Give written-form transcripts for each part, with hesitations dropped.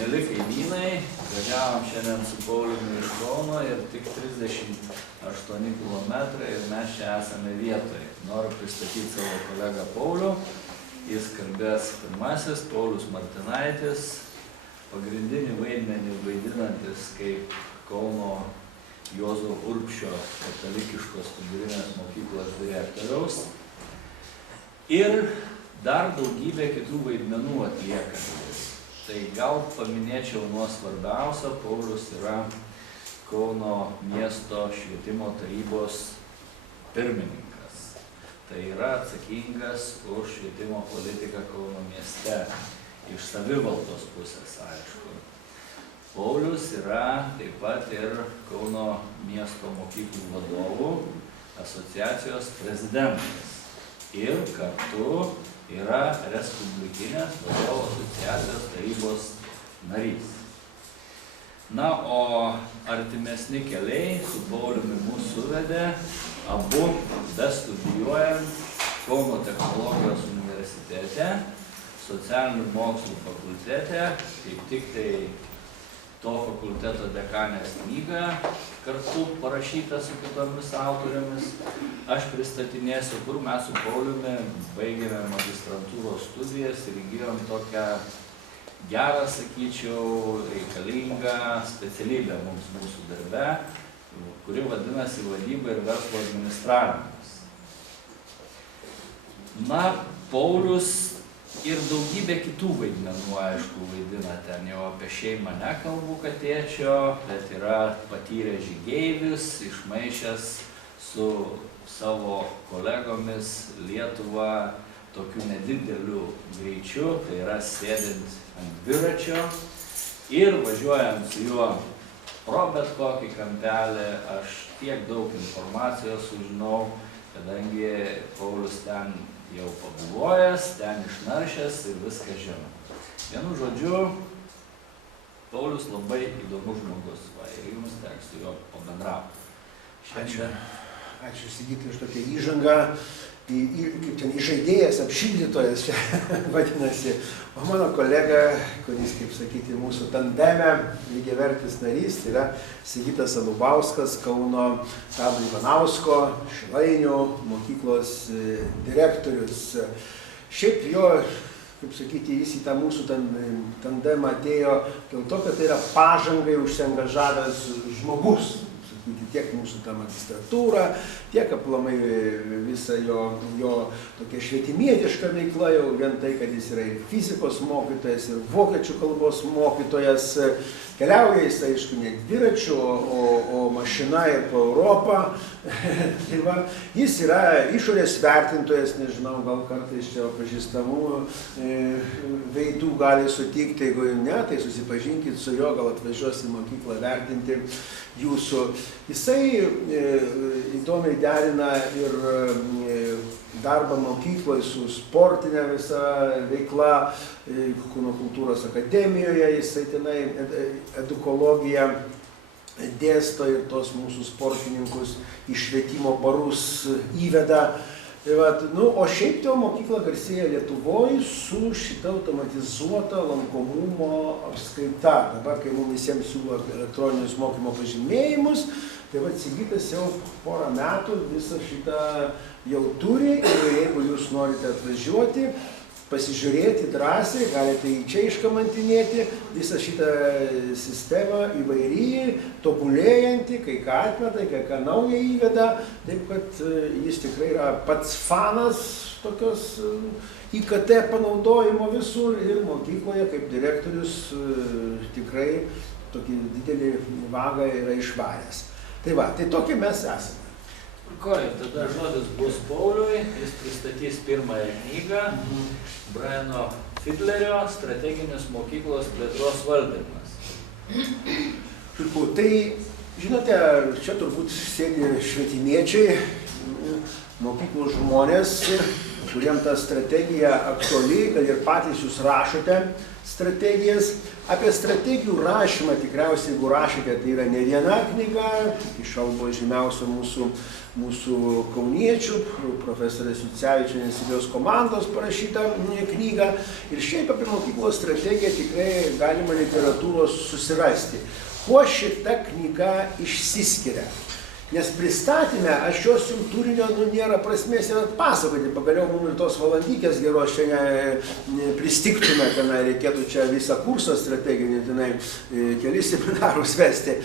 Mėly kaimynai, važiavom šiandien su Pauliumi iš Kauno ir tik 38 km ir mes čia esame vietoje. Noriu pristatyti savo kolegą Paulių. Jis kalbės pirmasis, Paulius Martinaitis, pagrindinį vaidmenį vaidinantis kaip Kauno Juozo Urbšio katalikiškos vidurinės mokyklos direktoriaus. Ir dar daugybė kitų vaidmenų atliekantis. Tai gal paminėčiau nuo svarbiausio, Paulius yra Kauno miesto švietimo tarybos pirmininkas. Tai yra atsakingas už švietimo politiką Kauno mieste, iš savivaldos pusės, aišku. Paulius yra taip pat ir Kauno miesto mokyklų vadovų asociacijos prezidentas. Ir kartu yra Respublikinės vadovų asociacijos tarybos narys. Na, o artimesni keliai su Pauliumi mūsų suvedė abu bestudijuojant Kauno technologijos universitete, socialinių mokslų fakultete, kaip tik tai to fakulteto dekanės knygą kartu parašyta su kitomis autorėmis. Aš pristatinėsiu, kur mes su Pauliumi baigėme magistrantūros studijas ir įgijom tokią gerą, sakyčiau, reikalingą specialybę mums mūsų darbe, kuri vadinasi vadyba ir verslo administravimas. Na, Paulius ir daugybė kitų vaidmenų, aišku, vaidina ten, jau apie šeimą nekalbu, kad tėčio, bet yra patyręs žygeivis, išmaišęs su savo kolegomis Lietuvą tokiu nedideliu greičiu, tai yra sėdint ant dviračio ir važiuojant su juo pro bet kokį kampelį. Aš tiek daug informacijos sužinau, kadangi Paulius ten jau pabuvojęs, ten išnaršęs ir viską žino. Vienu žodžiu, Paulius labai įdomus žmogus, ir jums teks su juo pabendrauti. Ačiū Sigitai už tokią įžangą, kaip ten įžaidėjas, apšildytojas čia vadinasi. O mano kolega, kuris, kaip sakyti, mūsų tandeme lygiavertis narys, tai yra Sigitas Alubauskas, Kauno Tado Ivanausko Šilainių mokyklos direktorius. Šiaip jo, kaip sakyti, jis į tą mūsų tandemą atėjo dėl to, kad tai yra pažangai užsiangažavęs žmogus. Tiek mūsų tą magistratūrą, tiek aplamai visa jo tokia švietimietiška veikla, jau vien tai, kad jis yra ir fizikos mokytojas, ir vokiečių kalbos mokytojas, keliauja jis, aišku, ne dviračiu, o mašina ir po Europą. Tai va, jis yra išorės vertintojas, nežinau, gal kartais čia pažįstamų veidų gali sutikti, jeigu ne, tai susipažinkit su juo, gal atvažiuos į mokyklą vertinti jūsų. Jisai įdomiai derina ir darbą mokykloje su sportinė visa veikla, Kūno kultūros akademijoje, jisai tenai edukologiją dėsto ir tos mūsų sportininkus į švietimo barus įveda. O šiaip tai mokykla garsėja Lietuvoje su šita automatizuota lankomumo apskaita. Dabar, kai mums visiems siūlo elektroninius mokymo pažymėjimus, tai Sigitas jau porą metų visą šitą jau turi ir jeigu jūs norite atvažiuoti, pasižiūrėti drąsiai, galite į čia iškamantinėti visą šitą sistemą įvairiai, tobulėjanti, kai ką atmeta, kai ką naują įveda, taip kad jis tikrai yra pats fanas tokios IKT panaudojimo visur ir mokykloje kaip direktorius tikrai tokį didelį vagą yra išvaręs. Tai va, tai tokie mes esame. Tada žodis bus Pauliui, jis pristatys pirmąją knygą Briano Fidlerio Strateginis mokyklos plėtros valdymas. Tai, žinote, čia turbūt sėdi švietimiečiai, mokyklų žmonės, kuriem ta strategija aktuali, kad ir patys jūs rašote strategijas. Apie strategijų rašymą tikriausiai, jeigu rašėte, tai yra ne viena knyga, iki šiol buvo žymiausio mūsų kauniečių, profesorės Jucevičienės ir jos komandos parašyta knyga. Ir šiaip apie mokyklos strategiją tikrai galima literatūros susirasti. Kuo šita knyga išsiskiria? Nes pristatyme aš jos jums turinio nėra prasmės ir atpasakoti. Pagaliau mums ir tos valandykės geros čia pristiktume, tenai reikėtų čia visą kursą strateginį, tenai kelis seminarus vesti.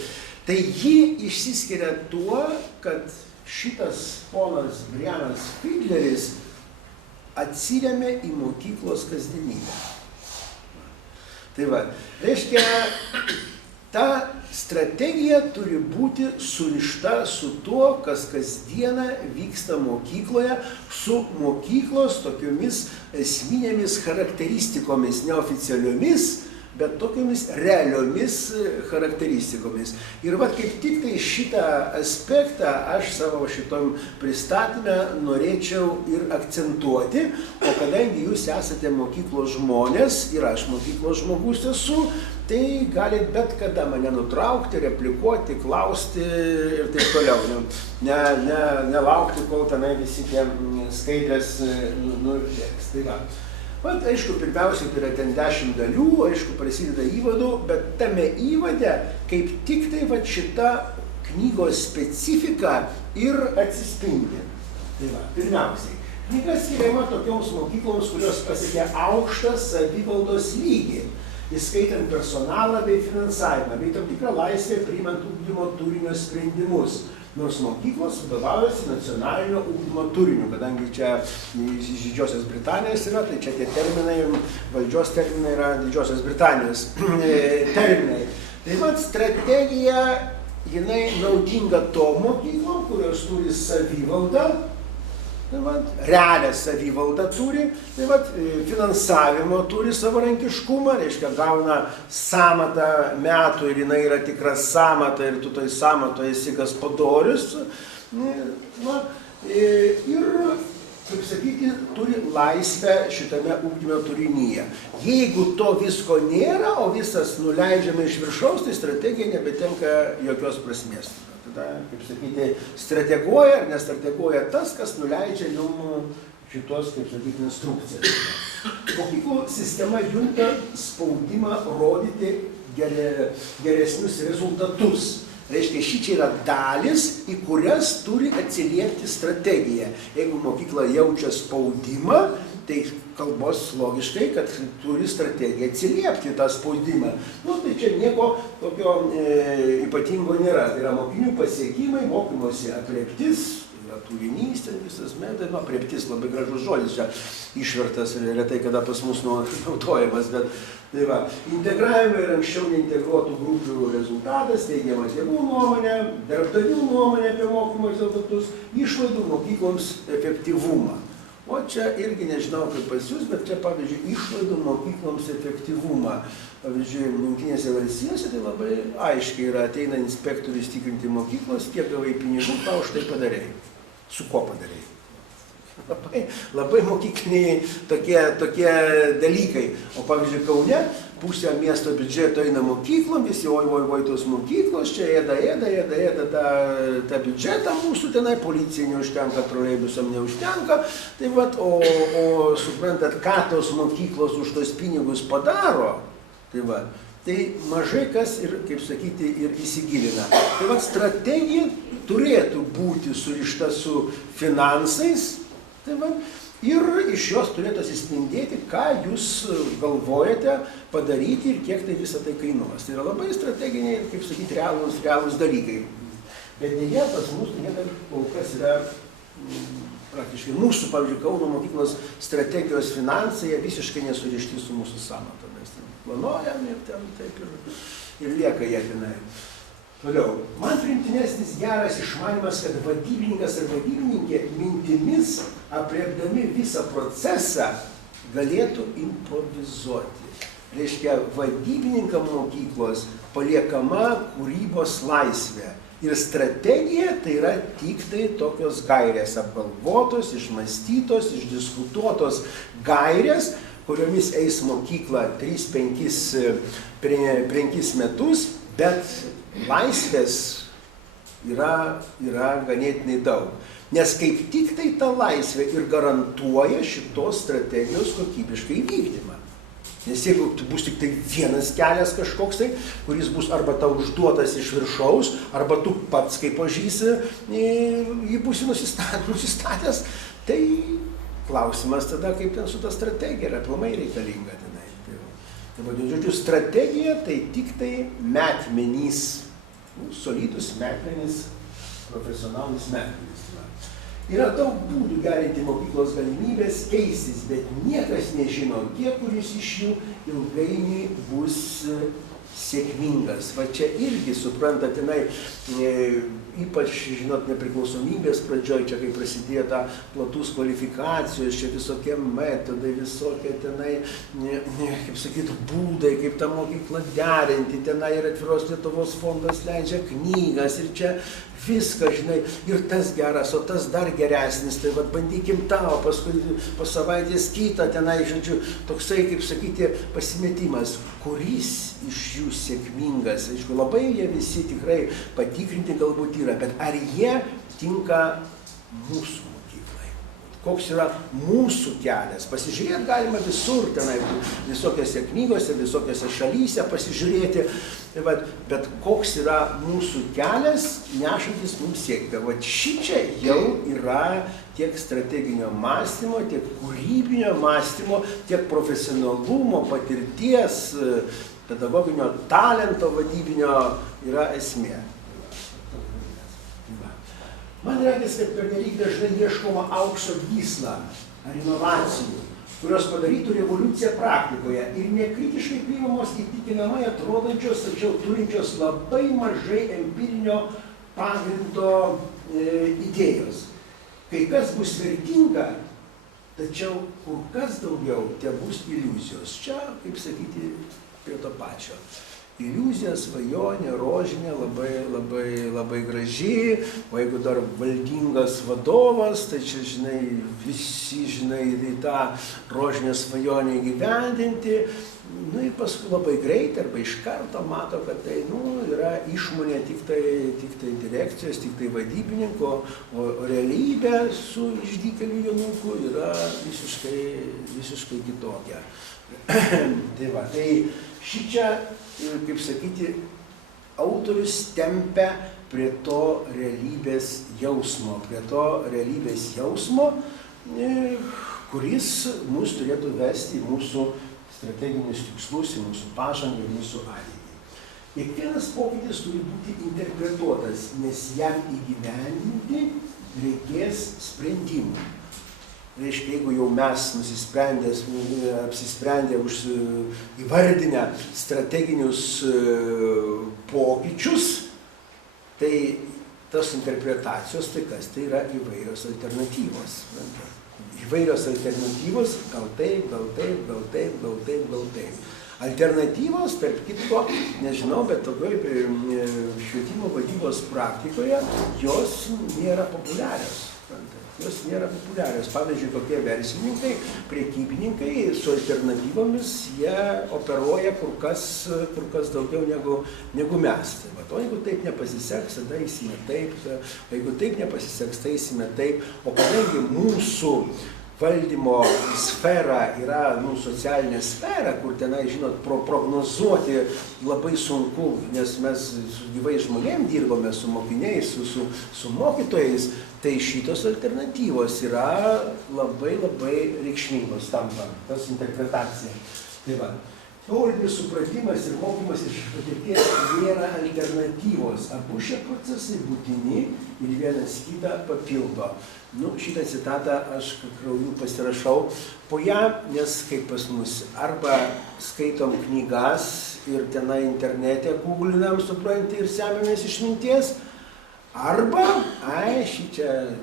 Tai ji išsiskiria tuo, kad šitas ponas Brianas Fidleris atsiremia į mokyklos kasdienybę. Tai va, reiškia, ta strategija turi būti surišta su tuo, kas kasdieną vyksta mokykloje, su mokyklos tokiomis esminėmis charakteristikomis, neoficialiomis, bet tokiamis realiomis charakteristikomis. Ir vat kaip tik tai šitą aspektą aš savo šitom pristatyme norėčiau ir akcentuoti, o kadangi jūs esate mokyklos žmonės ir aš mokyklos žmogus esu, tai galit bet kada mane nutraukti, replikuoti, klausti ir taip toliau. Nelaukti, kol tenai visi tie skaidrės nulėks. Tai va. Vat, aišku, pirmiausiai tai yra ten 10 dalių, aišku, prasideda įvadų, bet tame įvade kaip tik tai vat šita knygos specifika ir atsispindi. Tai va, pirmiausiai, knyga skiriama tokioms mokykloms, kurios pasiekė aukštą savivaldos lygį, įskaitant personalą bei finansavimą, bei tam tikrą laisvę priimant ugdymo turinio sprendimus. Nors mokyklos vadovaujasi nacionalinio ugdymo turiniu, kadangi čia iš Didžiosios Britanijos yra, tai čia tie terminai, valdžios terminai yra Didžiosios Britanijos terminai. Tai vat strategija, jinai naudinga tom mokyklom, kurios turi savivaldą, tai vat, realią savivaldą turi, tai vat, finansavimo turi savarankiškumą, reiškia gauna samatą metų ir jinai yra tikra samata ir tu toj samatoje esi gaspadorius. Ir, kaip sakyti, turi laisvę šitame ugdymo turinyje. Jeigu to visko nėra, o visas nuleidžiama iš viršaus, tai strategija nebetenka jokios prasmės. Tada, kaip sakyti, strateguoja ar nestrateguoja tas, kas nuleidžia jums šitos, kaip sakyti, instrukcijas. Mokyklų sistema junta spaudimą rodyti geresnius rezultatus. Reiškia, šičia yra dalis, į kurias turi atsiliepti strategija. Jeigu mokykla jaučia spaudimą, tai kalbos logiškai, kad turi strategija atsiliepti tą spaudimą. Tai čia nieko tokio ypatingo nėra. Tai yra mokinių pasiekimai, mokymosi aprėptis, yra turinys, ten visas metai, aprėptis labai gražus žodis čia išvertas ir retai kada pas mus naudojamas, bet tai va, integravimo ir anksčiau neintegruotų grupių rezultatas, teigiama tėvų nuomonė, darbdavių nuomonė apie mokymo rezultatus, išlaidų mokykloms efektyvumą. O čia irgi nežinau kaip pas jūs, bet čia, pavyzdžiui, išlaidų mokykloms efektyvumą. Pavyzdžiui, Jungtinėse valstijose tai labai aiškiai yra, ateina inspektorius tikrinti mokyklos, kiek gavai pinigų, ką už tai padarei. Su ko padarei. Labai mokykliniai tokie dalykai. O pavyzdžiui, Kaune pusę miesto biudžeto eina mokyklom, visi oi tos mokyklos, čia ėda tą biudžetą mūsų tenai, policijai neužtenka, troleibusam neužtenka. Tai vat, o suprantat, ką tos mokyklos už tos pinigus padaro, tai mažai kas ir, kaip sakyti, ir įsigilina. Tai vat, strategija turėtų būti surišta su finansais, tai va, ir iš jos turėtų atsispindėti, ką jūs galvojate padaryti ir kiek tai visą tai kainuos. Tai yra labai strateginiai, kaip sakyti, realūs dalykai. Bet dėja, pas mus kol kas yra praktiškai mūsų, pavyzdžiui, Kauno mokyklos strategijos finansai visiškai nesurišti su mūsų samata. Mes ten planuojam ir ten taip ir lieka jie tenai. Toliau. Man priimtinesnis geras išmanimas, kad vadybininkas ar vadybininkė mintimis aprėpdami visą procesą galėtų improvizuoti. Reiškia, vadybininkam mokyklos paliekama kūrybos laisvė. Ir strategija tai yra tik tai tokios gairės apgalvotos, išmąstytos, išdiskutuotos gairės, kuriomis eis mokykla 3-5 metus, bet laisvės yra ganėtinai daug. Nes kaip tik tai ta laisvė ir garantuoja šitos strategijos kokybiškai vykdymą. Nes jeigu bus tik tai vienas kelias kažkoks tai, kuris bus arba tau užduotas iš viršaus, arba tu pats kaip pažysi, jį būsi nusistatęs, tai klausimas tada, kaip ten su ta strategija yra aplamai reikalinga tenai. Tai žodžiu, strategija tai tik tai metmenys, solidus metmenys, profesionalus metmenys. Yra daug būdų gerinti mokyklos galimybės keistis, bet niekas nežino, kuris iš jų ilgainiui bus sėkmingas. Va čia irgi, suprantat, ypač, žinot, nepriklausomybės pradžioj, čia kai prasidėjo ta platus kvalifikacijos, čia visokie metodai, visokie tenai, kaip sakyt, būdai, kaip tą mokyklą derinti, tenai ir Atviros Lietuvos fondas leidžia knygas ir čia viską, žinai, ir tas geras, o tas dar geresnis, tai vat bandykim tą, o paskui po savaitės kitą, tenai, žodžiu, toksai, kaip sakyti, pasimetimas, kuris iš jų sėkmingas, aišku, labai jie visi tikrai patikrinti galbūt yra, bet ar jie tinka mūsų mokyklai? Koks yra mūsų kelias? Pasižiūrėti galima visur, tenai, visokiose knygose, visokiose šalyse pasižiūrėti, bet koks yra mūsų kelias, nešantis mums sėkmę. Vat šičia jau yra tiek strateginio mąstymo, tiek kūrybinio mąstymo, tiek profesionalumo, patirties, pedagoginio talento vadybinio yra esmė. Man regis, kad pernelyg dažnai ieškoma aukso gyslą ar inovacijų, kurios padarytų revoliuciją praktikoje ir nekritiškai priimamos įtikinamai atrodančios, tačiau turinčios labai mažai empirinio pagrindo idėjos. Kai kas bus vertinga, tačiau kur kas daugiau te bus iliuzijos. Čia, kaip sakyti, prie to pačio. Iliuzija, svajonė, rožinė, labai graži, o jeigu dar valdingas vadovas, tai čia, žinai, visi, žinai, tą rožinę svajonę įgyvendinti, ir paskui labai greit arba iš karto mato, kad tai, yra išmonė tik tai direkcijos, tik tai vadybininko, o realybė su išdykeliu Jonuku yra visiškai kitokia. Tai va, tai šičia, kaip sakyti, autorius tempia prie to realybės jausmo, kuris mus turėtų vesti į mūsų strateginius tikslus, į mūsų pažangą, į mūsų ateitį. Kiekvienas pokytis turi būti interpretuotas, nes jam įgyvendinti reikės sprendimų. Reiškia, jeigu jau mes apsisprendę įvardinę strateginius pokyčius, tai tos interpretacijos, tai kas? Tai yra įvairios alternatyvos. Įvairios alternatyvos, gal taip. Alternatyvos, tarp kitko, nežinau, bet tokioj švietimo vadybos praktikoje jos nėra populiarios. Pavyzdžiui, tokie verslininkai, prekybininkai su alternatyvomis jie operuoja kur kas daugiau negu mes. O jeigu taip nepasiseks, tada eisime taip, jeigu taip nepasiseks, tai eisime taip. O kadangi mūsų valdymo sfera yra socialinė sfera, kur tenai, žinot, prognozuoti labai sunku, nes mes su gyvais žmonėm dirbame, su mokiniais, su mokytojais, tai šitos alternatyvos yra labai reikšmingos tampa, tas interpretacija. Tai va, teorinis supratimas ir mokymas iš patirties nėra alternatyvos. Abu šie procesai būtini ir vienas kitą papildo. Šitą citatą aš krauju pasirašau po ją, nes kaip pas mus, arba skaitom knygas ir tenai internete googlinam, supranti, ir semiamės išminties, arba, šičia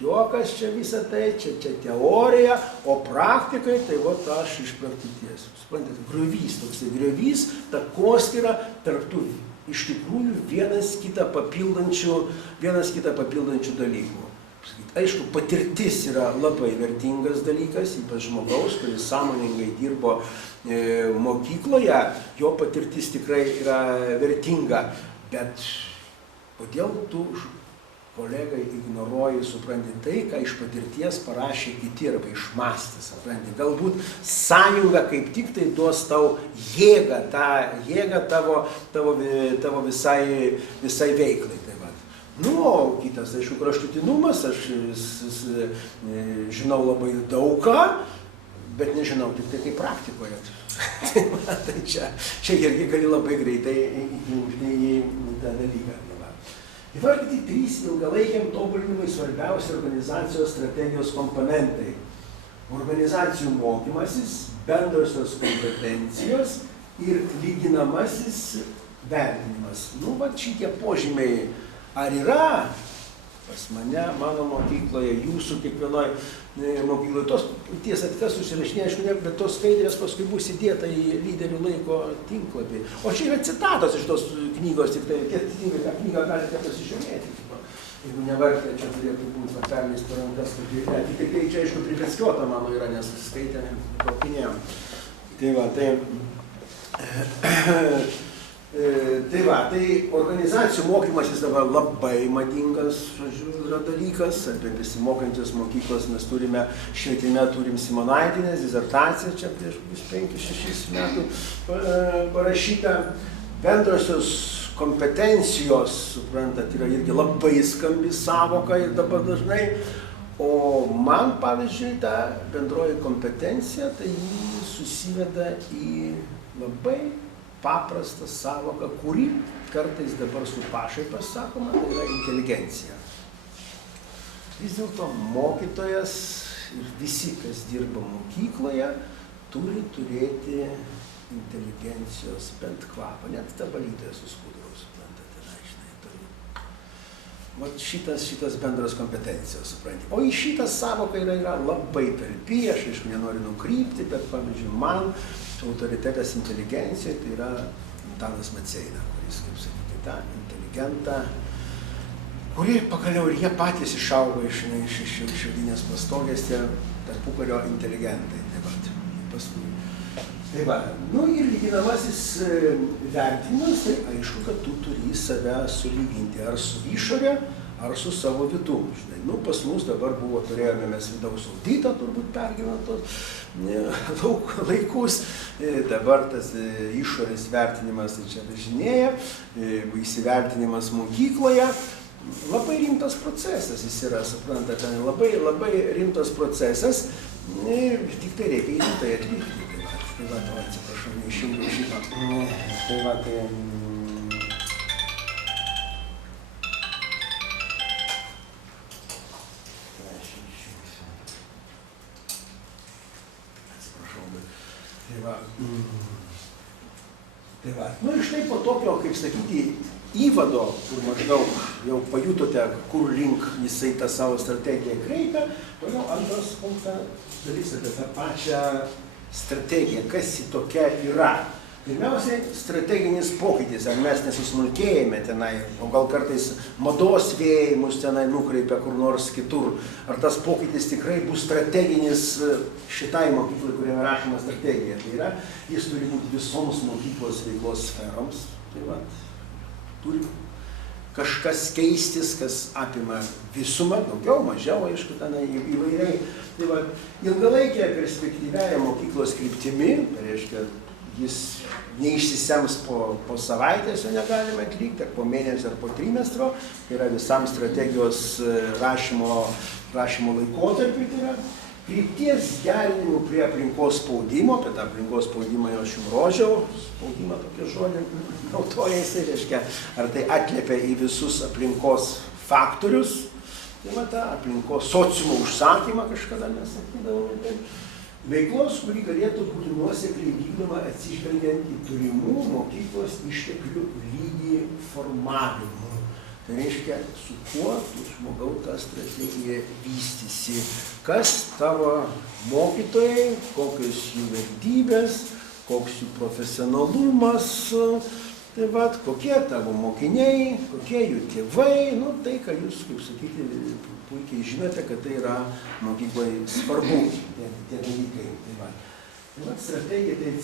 juokas čia visą tai, čia teorija, o praktikai, tai aš iš praktikės. Suprantate, griovys, takoskyra tarp tų iš tikrųjų vienas kitą papildančių dalykų. Aišku, patirtis yra labai vertingas dalykas, ypač žmogaus, kuris sąmoningai dirbo mokykloje, jo patirtis tikrai yra vertinga, bet kodėl tu, kolegai, ignoruoji, supranti tai, ką iš patirties parašė kiti arba išmastė, supranti. Galbūt sąjunga kaip tik tai duos tau jėgą, tą jėgą tavo visai veiklai. Nu, o kitas, aišku, kraštutinumas, aš žinau labai daug ką, bet nežinau tik tai kaip praktikoje. Tai čia irgi gali labai greitai įjungti į tą dalyką. Įvardyti 3 ilgalaikiam tobulinimui svarbiausi organizacijos strategijos komponentai. Organizacijų mokymasis, bendrosios kompetencijos ir lyginamasis vertinimas. Nu, va šitie požymiai ar yra pas mane, mano mokykloje, jūsų kiekvienoje mokykloje, tos tiesa, kas susirašinė, aišku, bet tos skaidrės paskui bus įdėta į lyderių laiko tinklapį. O čia yra citatos iš tos knygos, tik tai, tą knygą galite pasižiūrėti. Jeigu nevartė, čia turėtų būti perleis per rankas, tik tai čia, aišku, priveskiuota mano yra, nes skaitėme, kopinėjom. Tai organizacijų mokymasis dabar labai madingas, žodžiu, yra dalykas. Apie besimokančias mokyklas mes turime, švietime turim Simonaitienės disertaciją, čia prieš 5-6 metų parašyta. Bendrosios kompetencijos, suprantat, yra irgi labai skambi savoka ir dabar dažnai. O man, pavyzdžiui, ta bendroji kompetencija, tai jį susiveda į labai paprastą savoką, kuri kartais dabar su pašaipa sakoma, tai yra inteligencija. Vis dėlto mokytojas ir visi, kas dirba mokykloje, turi turėti inteligencijos bent kvapą, net tabalytoje su skuduru, suprantate, žinai, turi. Vat šitas bendras kompetencijos, suprantate. O į šitą savoką yra labai talpi, aš aišku nenoriu nukrypti, bet pavyzdžiui, man autoritetas inteligencijai tai yra Antanas Maceina, kuris, kaip sakyti, tą inteligentą, kuri pagaliau ir jie patys išaugo iš šiaudinės pastogės, tie tarpukario inteligentai. Tai va, nu ir lyginamasis vertinimas, tai aišku, kad tu turi save sulyginti ar su išorė, ar su savo vidum. Žinai, nu, pas mus dabar turėjome mes vidaus auditą, turbūt pergyventos daug laikus, dabar tas išorės vertinimas tai čia važinėja, įsivertinimas mokykloje. Labai rimtas procesas jis yra, suprantate, labai rimtas procesas, tik tai reikia į tai atlikti. Tai va, atsiprašau, neišjungiau šitą. Tai va, tai... Tai va, nu ir štai po tokio, kaip sakyti, įvado, kur maždaug jau pajutote, kur link jisai tą savo strategiją kreipia, toliau antras punktas dalis apie tą pačią strategiją, kas ji tokia yra. Pirmiausiai, strateginis pokytis, ar mes nesusmulkėjame tenai, o gal kartais mados vėjai mus tenai nukreipia kur nors kitur, ar tas pokytis tikrai bus strateginis šitai mokyklai, kuriame rašoma strategija. Tai yra, jis turi būti visoms mokyklos veiklos sferoms, tai va, turi kažkas keistis, kas apima visumą, daugiau, mažiau, aišku, tenai įvairiai. Tai va, ilgalaikė perspektyviaja mokyklos kryptimi, tai reiškia, jis neišsisems po savaitės, jo negalime atlikti, ar po mėnesio, ar po trimestro, tai yra visam strategijos rašymo laikotarpiui, tai yra krypties gerinimų prie aplinkos spaudimo, apie tą aplinkos spaudimą jau aš jums rodžiau, spaudimą tokie žodžiai naudoja jisai, reiškia, ar tai atliepia į visus aplinkos faktorius, tai va tą aplinkos sociumo užsakymą kažkada mes sakydavome, taip. Veiklos, kuri galėtų būti nuosekliai vykdoma atsižvelgiant į turimų mokyklos išteklių lygį formavimu. Tai reiškia, su kuo tu žmogau ta strategija vystysi, kas tavo mokytojai, kokios jų vertybės, koks jų profesionalumas, tai vat, kokie tavo mokiniai, kokie jų tėvai, nu tai, ką jūs, kaip sakyti, puikiai žinote, kad tai yra mokykloje svarbu, tie dalykai. Tai vat, strategija tai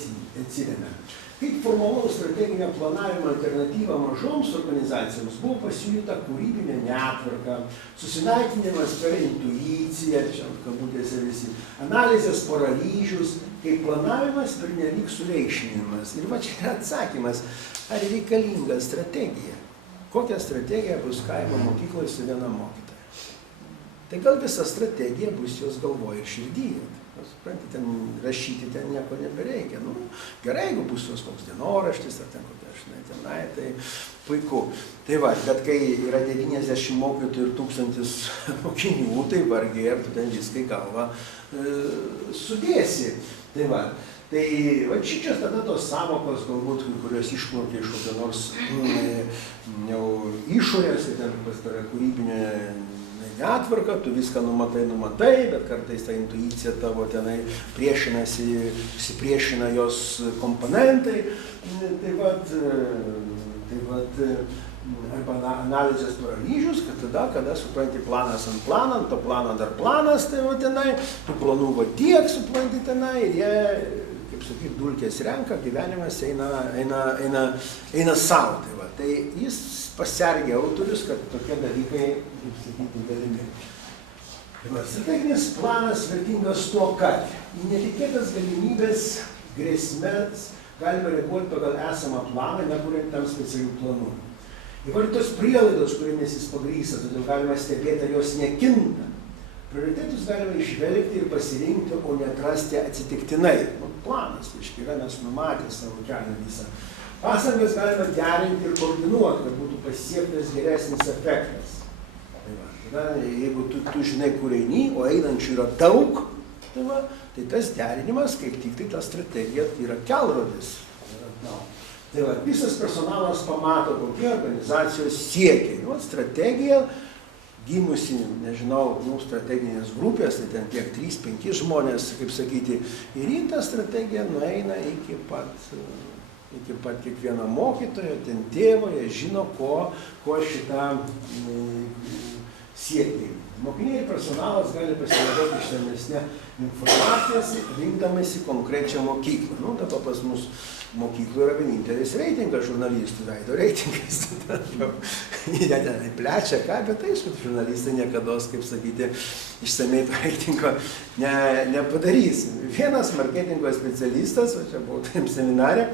atsiremia. Kaip formalaus strateginio planavimo alternatyva mažoms organizacijoms buvo pasiūlyta kūrybinė netvarka, susinaikinimas per intuiciją, čia kabutėse visi, analizės paralyžius, kaip planavimas per nelyg sureikšminimas. Ir va čia yra atsakymas, ar reikalinga strategija? Kokia strategija bus kaimo mokykloje su viena mokytoja? Tai gal visa strategija bus jos galvoje ir širdyje. Suprantate, ten rašyti ten nieko nebereikia. Nu, gerai, jeigu bus jos koks dienoraštis, ar ten kokia tenai, tai puiku. Tai va, bet kai yra 90 mokytojų ir 1000 mokinių, tai vargiai, ar tu ten viską į galvą sudėsi. Tai va, tai va šičios tada tos savokos, galbūt, kurios išplaukia iš kokio nors jau išorės, ten pas tave kūrybinė netvarka, tu viską numatai, bet kartais ta intuicija tavo tenai priešina jos komponentai. Tai vat, arba analizės paralyžius, kad tada, kada supranti planas ant planą, ant to plano dar planas, tai va tenai, tų planų va tiek supranti tenai ir jie, kaip sakyt, dulkės renka, gyvenimas eina savo. Tai va, tai jis pasargė autorius, kad tokie dalykai, kaip sakyti, galimi. Strateginis planas vertingas tuo, kad į netikėtas galimybės, grėsmes galima reaguoti pagal esamą planą, nekuriant tam specialių planų. Įvardytos prielaidos, kuriomis jis pagrįsta, todėl galima stebėti, ar jos nekinta. Prioritetus galima išvelgti ir pasirinkti, o neatrasti atsitiktinai. Planas, reiškia, yra mes numatę savo kelią visą. Pasangas galima derinti ir koordinuoti, kad būtų pasiektas geresnis efektas. Tada, jeigu tu žinai, kur eini, o einančių yra daug, tai tas derinimas, kaip tik tai ta strategija, yra kelrodis. Tai va, visas personalas pamato, kokie organizacijos siekiai. Strategija, gimusi, nežinau, strateginės grupės, tai ten tiek 3-5 žmonės, kaip sakyti, ir į tą strategiją nueina iki pat kiekvieno mokytojo, ten tėvo, jie žino, ko šitą siekia. Mokiniai ir personalas gali pasinaudoti išsamesnę informaciją, rinkdamasi konkrečią mokyklą. Nu, dabar pas mus mokyklų yra vienintelis reitingas žurnalistų, veido reitingas. Jie ten plečia ką, bet aišku, žurnalistai niekados, kaip sakyti, išsamei to reitingo nepadarys. Vienas marketingo specialistas, o čia buvau tam seminare,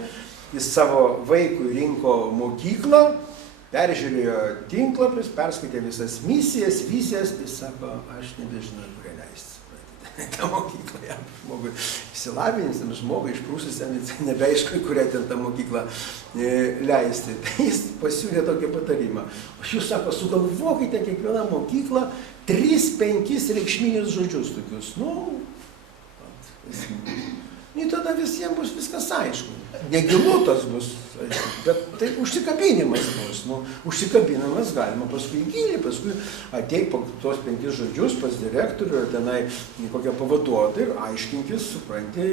jis savo vaikui rinko mokyklą, peržiūrėjo tinklapius, perskaitė visas misijas, vizijas, tai sako, aš nebežinau, kurie leisti. Ta mokykla jam žmogui išsilavinusiam žmogui, išprūsusiam, nebeaišku, kurią ten tą mokyklą leisti. Tai jis pasiūlė tokį patarimą. O jūs sako, sugalvokite kiekvieną mokyklą 3-5 reikšminius žodžius tokius. Ir tada visiems bus viskas aišku. Negilu tas bus, aišku, bet tai užsikabinimas bus. Užsikabinimas galima paskui gilį, paskui ateik po tos 5 žodžius pas direktorių ir tenai kokią pavaduotą ir aiškinkis, supranti,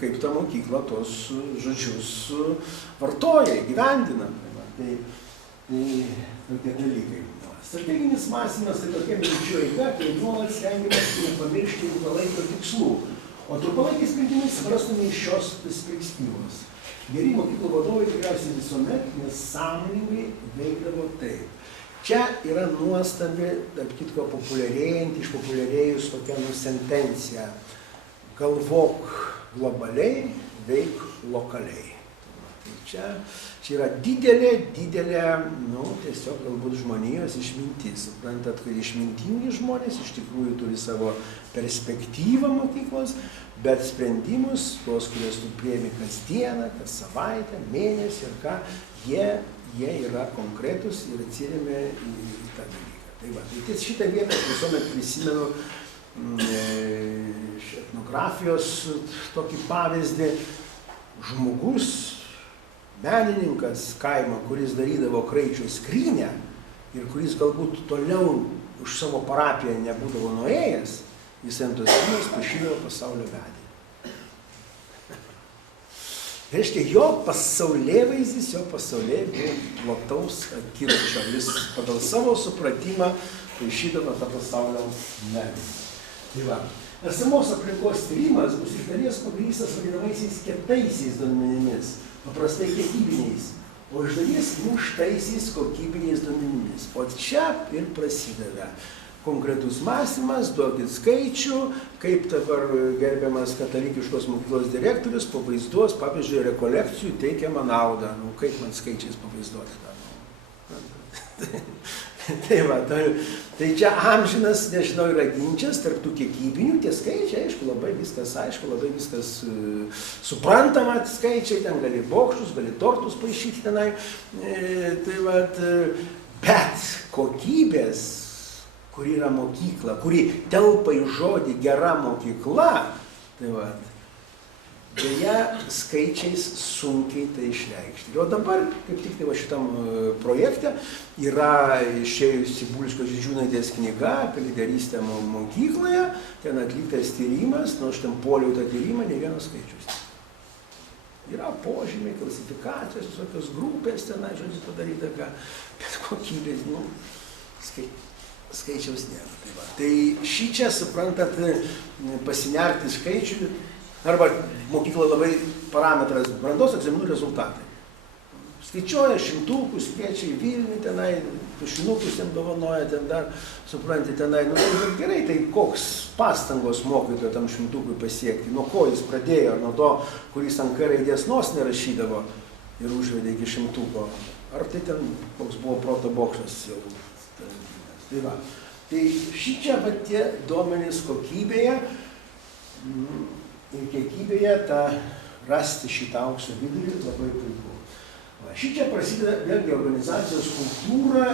kaip ta mokykla tos žodžius vartoja, įgyvendina. Tai tokie dalykai. Strateginis mąstymas tai tokia minčių eiga, kai nuolat stengiamės nepamiršti ilgalaikio tikslų. O trumpalaikiais sprendimais svarstomi iš šios perspektyvos. Geri mokyklų vadovai tikriausiai visuomet nesąmoningai veikdavo taip. Čia yra nuostabi, tarp kitko, išpopuliarėjus tokia sentencija. Galvok globaliai, veik lokaliai. Čia yra didelė, tiesiog galbūt žmonijos išmintis. Suprantat, kad išmintingi žmonės iš tikrųjų turi savo perspektyvą mokyklos, bet sprendimus, tuos, kuriuos tu priemi kasdieną, kas savaitę, mėnesį ir ką, jie yra konkretus ir atsiremia į tą dalyką. Tai va, tai šitą vietą aš visuomet prisimenu iš etnografijos tokį pavyzdį. Žmogus, menininkas kaimo, kuris darydavo kraičio skrynę ir kuris galbūt toliau už savo parapiją nebūdavo nuėjęs, jis ant tos skrynios pašydavo pasaulio medį. Reiškia, jo pasaulėvaizdis, jo pasaulėvaizdis plataus akiračio. Jis pagal savo supratimą paišydavo tą pasaulio medį. Tai va. Esamos aplinkos tyrimas bus iš dalies pagrįstas vadinamaisiais kietaisiais duomenimis, paprastai kiekybiniais, o iš dalies minkštaisiais kokybiniais duomenimis. O čia ir prasideda konkretus mąstymas, duokit skaičių, kaip dabar gerbiamas katalikiškos mokyklos direktorius pavaizduos, pavyzdžiui, rekolekcijų teikiamą naudą. Nu, kaip man skaičiais pavaizduoti tą? Tai va, tai čia amžinas, nežinau, yra ginčas tarp tų kiekybinių, tie skaičiai, aišku, labai viskas aišku, labai viskas suprantama, skaičiai, ten gali bokštus, gali tortus paišyti tenai, tai va, bet kokybės, kuri yra mokykla, kuri telpa į žodį gera mokykla, tai va, beje, skaičiais sunkiai tai išreikšti. O dabar, kaip tik tai va šitam projekte, yra išėjusi Buliškos Žydžiūnaitės knyga apie lyderystę mokykloje, ten atliktas tyrimas, nu aš ten poliau tą tyrimą, ne vienas skaičius. Yra požymiai, klasifikacijos, visokios grupės tenai, žodžiu, padaryta, ką, bet kokybės, nu, skaičiaus nėra. Tai, va. Tai šį čia, suprantat, pasinerti skaičių, arba mokykla labai parametras brandos egzaminų rezultatai. Skaičiuoja šimtukus, kviečia į Vilnių tenai, tušinukus ten dovanoja, ten dar, suprantate, tenai, nu gerai, tai koks pastangos mokytojo tam šimtukui pasiekti, nuo ko jis pradėjo, ar nuo to, kuris ant K raidės nosinę rašydavo ir užvedė iki šimtuko, ar tai ten koks buvo proto bokštas jau. Tai va, tai šičia va tie duomenys kokybėje ir kiekybėje tą rasti šitą aukso vidurį labai puiku. Va, šičia prasideda vėlgi organizacijos kultūra,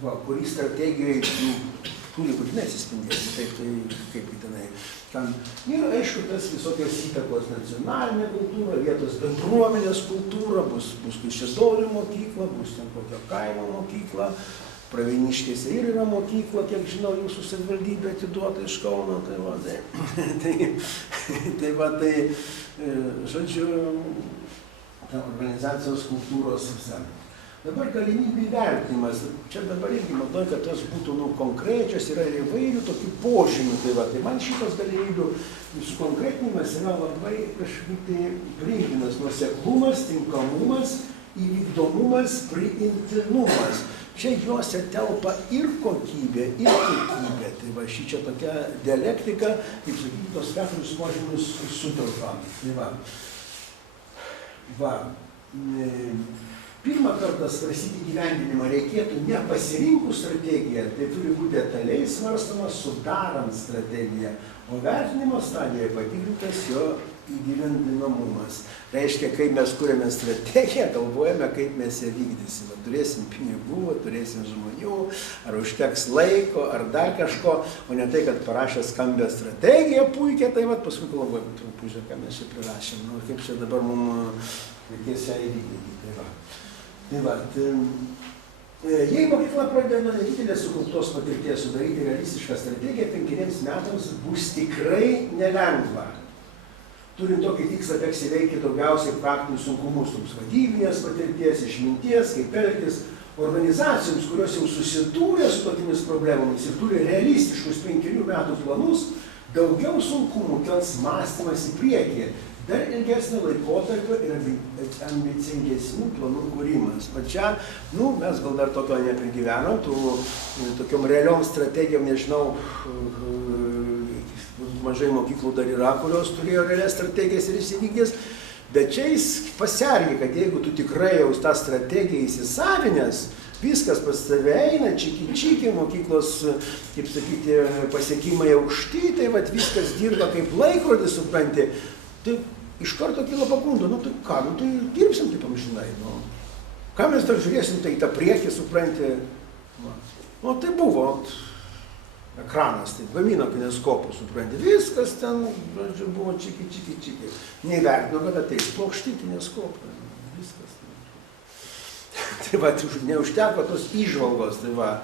va, kuri strategijoje turi būtinai atsispindėti, taip tai kaip tenai. Ir aišku, tas visokios įtakos nacionalinė kultūra, vietos bendruomenės kultūra, bus Kaišiadorių mokykla, bus ten kokia kaimo mokykla, Pravieniškėse ir yra mokykla, kiek žinau, jūsų savivaldybė atiduota iš Kauno, tai va, tai, žodžiu, ta organizacijos kultūros visą. Dabar galimybių įvertinimas, čia dabar irgi matau, kad tos būtų konkrečios, yra ir įvairių tokių požymių, tai va, tai man šitos galimybių sukonkretinimas yra labai kažkaip tai priimtinas, nuoseklumas, tinkamumas, įvykdomumas, priimtinumas. Čia juose telpa ir kokybė, ir kiekybė. Tai va, šičia tokia dialektika, kaip sakyti, tos keturis požymius sutelpa. Tai va. Va. Pirmą kartą svarstyti įgyvendinimą reikėtų ne pasirinkus strategiją, tai turi būti detaliai svarstamas sudarant strategiją, o vertinimo stadijoje patikrintas jo įgyvendinamumas. Reiškia, kai mes kuriame strategiją, galvojame, kaip mes ją vykdysime. Turėsim pinigų, turėsim žmonių, ar užteks laiko, ar dar kažko, o ne tai, kad parašė skambę strategiją puikiai, tai va, paskui galvojame, truputį, ką mes čia prirašėm, nu, kaip čia dabar mums reikės ją įvykdyti. Tai va, jei mokykla pradeda nuo nedidelės sukauptos patirties sudaryti realistišką strategiją, 5 metams bus tikrai nelengva. Turint tokį tikslą, teks įveikti daugiausiai praktinius sunkumus, vadybinės patirties, išminties, kaip elgtis. Organizacijoms, kurios jau susidūrė su tokiamis problemomis ir turi realistiškus 5 metų planus, daugiau sunkumų kels mąstymas į priekį. Dar ilgesnio laikotarpio ir ambicingesnių planų kūrimas. O čia, nu, mes gal dar tokio neprigyvenom, tokiom realiom strategijom, nežinau, mažai mokyklų dar yra, kurios turėjo realias strategijas ir įsivykdės, bet čia jis pasiargi, kad jeigu tu tikrai jau tą strategiją įsisavinęs, viskas pas tave eina, čiki, mokyklos, kaip sakyti, pasiekimai aukšti, tai vat viskas dirba kaip laikrodis, supranti, tai iš karto kilo pagunda, nu tai ką, nu tai dirbsim taip amžinai, nu. Ką mes dar žiūrėsim, tai tą priekį, supranti, nu tai buvo ekranas, tai gamino kineskopų, supranti, viskas ten, žodžiu, buvo čiki. Neįvertino, kad ateis plokšti kineskopą, viskas. Tai va, neužteko tos įžvalgos, tai va,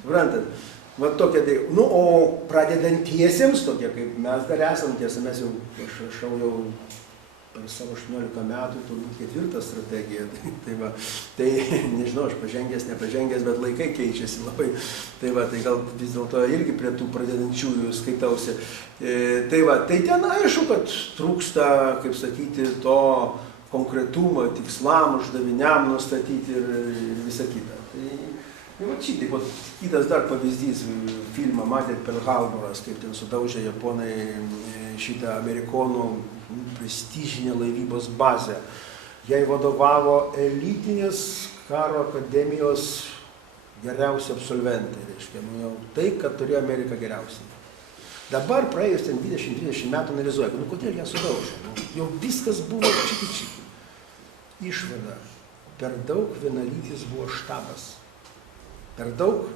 suprantat. Va tokia tai, nu, o pradedantiesiems, tokie kaip mes dar esam, tiesa, mes jau, aš rašau jau per savo 18 metų turbūt 4. strategija. Tai nežinau, aš pažengęs, nepažengęs, bet laikai keičiasi labai. Tai gal vis dėlto irgi prie tų pradedančiųjų skaitausi. Tai ten aišku, kad trūksta, kaip sakyti, to konkretumo, tikslam, uždaviniam nustatyti ir visa kita. Tai šitaip, kitas dar pavyzdys, filmą matėt Pearl Harboras, kaip ten sudaužė japonai šitą amerikonų prestižinę laivybos bazę. Jai vadovavo elitinės karo akademijos geriausi absolventai, reiškia, jau tai, kad turėjo Amerika geriausiai. Dabar praėjus ten 20-30 metų analizuoja, kodėl ją sudaužė. Jau viskas buvo čiki. Išvada. Per daug vienalytis buvo štabas. Per daug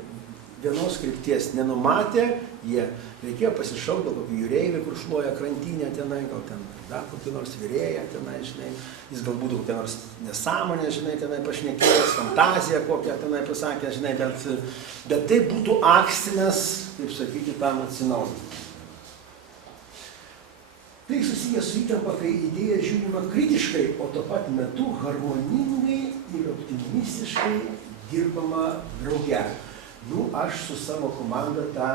vienos krypties nenumatė, jie reikėjo pasišaukti kokį jūreivį, kur šluoja krantinę tenai, gal ten dar kokį nors vyrėją tenai, žinai, jis galbūt kokią nors nesąmonę, žinai, tenai pašnekėjęs, fantaziją kokią tenai pasakė, žinai, bet tai būtų akstinas, kaip sakyti, tam atsinaujinti. Tai susijęs su įtampa, kai idėja žiūrima kritiškai, o tuo pat metu harmoningai ir optimistiškai dirbama drauge. Aš su savo komanda tą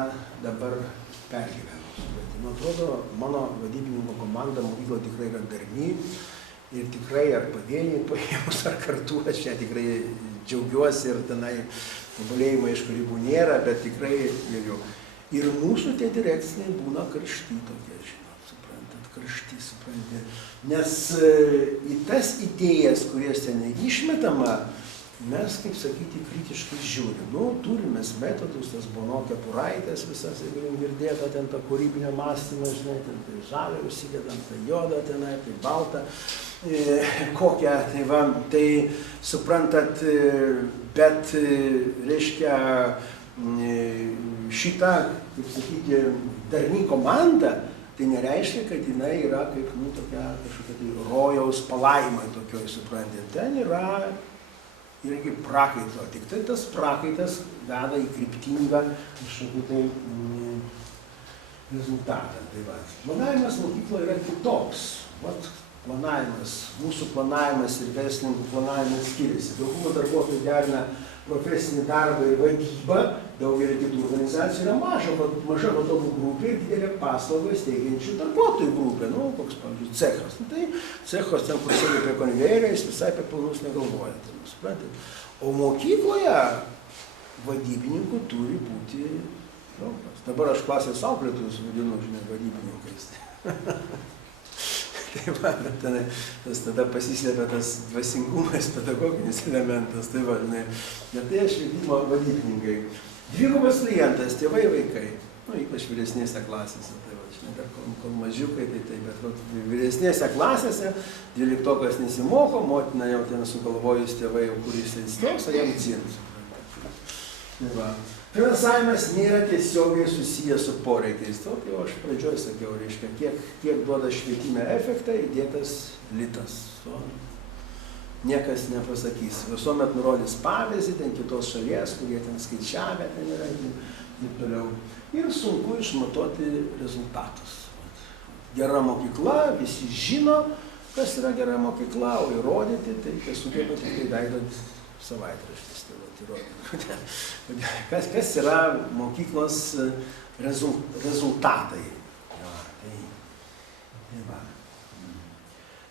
dabar pergyvenu. Man atrodo, mano vadybininko komanda mokykla tikrai yra darni ir tikrai ar pavieniai paėmus, ar kartu, aš čia tikrai džiaugiuosi ir tenai tobulėjimo iš ribų nėra, bet tikrai jau. Ir mūsų tie direkciniai būna karšti tokie, žinot, suprantat, karšti, suprantat. Nes į tas idėjas, kurias ten išmetama, mes, kaip sakyti, kritiškai žiūrim. Turim mes metodus, tas Bono kepuraitės visas, jeigu jums girdėta, ten tą kūrybinio mąstymą, žinai, ten tai žalę užsidedam, tai jodą tenai, tai baltą, kokią, tai suprantat, bet, reiškia, šita, kaip sakyti, darni komanda, tai nereiškia, kad jinai yra kaip, tokia kažkokia tai rojaus palaima tokioj, suprantat, ten yra irgi prakaito, tik tai tas prakaitas veda į kryptingą kažkokį tai rezultatą. Planavimas mokykloje yra kitoks. Planavimas, mūsų planavimas ir verslininkų planavimas skiriasi. Dauguma darbuotojų derina profesinį darbą ir vadybą, daugelį kitų organizacijų yra maža vadovų grupė ir didelė paslaugas teikiančių darbuotojų grupė, koks, pavyzdžiui, cechas. Tai cechos ten, kur sėdi prie konvejerio, jis visai apie planus negalvoja. O mokykloje vadybininkų turi būti daug. Dabar aš klasės auklėtojus vadinu, žinai, vadybininkais. Tas tada pasislėpia tas dvasingumas, pedagoginis elementas, tai aš švietimo vadybininkai. Dvigubas klientas, tėvai, vaikai, ypač vyresnėse klasėse, dar kol mažiukai, bet vyresnėse klasėse 12-okas nesimoko, motina jau ten sugalvojus tėvai, kuris įstos, o jam dzins. Finansavimas nėra tiesiogiai susijęs su poreikiais. Tai aš pradžioj sakiau, reiškia, kiek duoda švietime efektą įdėtas litas. Niekas nepasakys. Visuomet nurodys pavyzdį, ten kitos šalies, kurie ten skaičiavę, ten yra ir toliau. Ir sunku išmatuoti rezultatus. Gera mokykla, visi žino, kas yra gera mokykla, o įrodyti, tai sugeba tik tai veidant savaitraštis. Kas yra mokyklos rezultatai?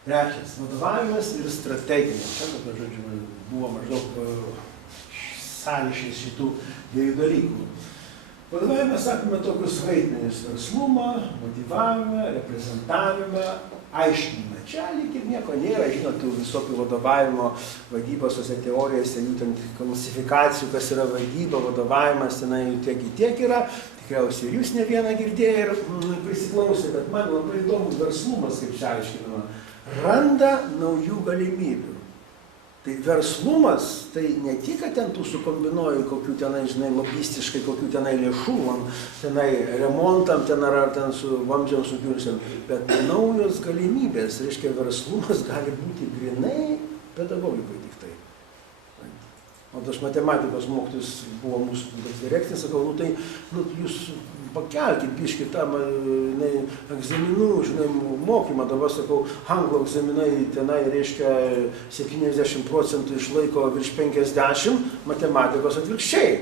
Trečias, vadovavimas ir strateginis. Čia, žodžiu, buvo maždaug sąryšis šitų dviejų dalykų. Vadovavimas apima tokius vaidmenis: verslumą, motyvavimą, reprezentavimą, aiškinimą. Čia lyg ir nieko nėra, žinot, tų visokių vadovavimo vadybos teorijose, jų ten klasifikacijų, kas yra vadyba, vadovavimas, tenai jų tiek yra. Tikriausiai ir jūs ne vieną girdėję ir prisiklausė, bet man labai įdomus verslumas, kaip čia aiškinama, randa naujų galimybių. Tai verslumas, tai ne tik, kad ten tu sukombinuoji kokių tenai, žinai, logistiškai, kokių tenai lėšų, tenai remontam, ten ar ten su vamzdžiam sukirsiam, bet naujos galimybės, reiškia, verslumas gali būti grinai pedagogikoje tik tai. O aš matematikos mokytojas buvo mūsų direkcinis, sakau, tai jūs pakelkit biškį tą egzaminų, žinai, mokymą, dabar sakau, anglų egzaminai tenai reiškia 70% išlaiko virš 50, matematikos atvirkščiai.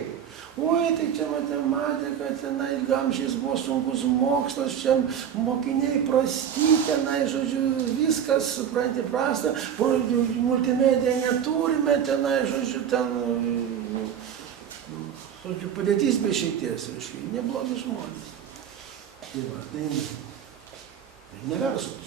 Oi, tai čia matematika, tenai ilgamžiais buvo sunkus mokslas, čia mokiniai prasti, tenai, žodžiu, viskas, supranti, prasta, multimediją neturime, tenai, žodžiu, ten, žodžiu, padėtis be išeities, reiškia, neblogi žmonės. Tai va, tai neversus.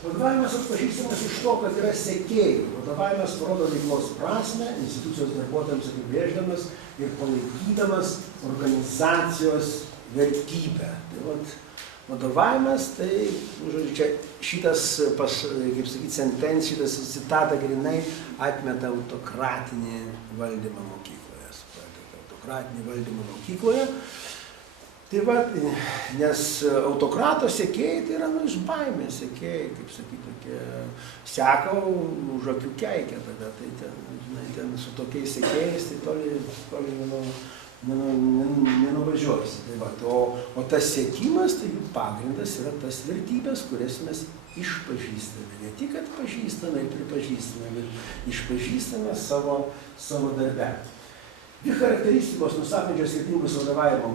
Vadovavimas atpažįstamas iš to, kad yra sekėjų. Vadovavimas parodo veiklos prasmę, institucijos darbuotojams apibrėždamas ir palaikydamas organizacijos vertybę. Tai vat, vadovavimas, tai, žodžiu, čia šitas, kaip sakyti, sentencija, šitas citata grinai atmeta autokratinį valdymą mokykloje. Suprantate, autokratinį valdymą mokykloje. Tai va, nes autokrato sekėjai tai yra iš baimės sekėjai, kaip sakyti, tokie seka už akių keikia tada, tai ten, žinai, ten su tokiais sekėjais, tai toli nenuvažiuosi. Tai va, o tas sekimas, tai jų pagrindas yra tas vertybės, kurias mes išpažįstame. Ne tik atpažįstame ir pripažįstame, bet išpažįstame savo darbe. Dvi charakteristikos nusakančios skirtingus vadovavimo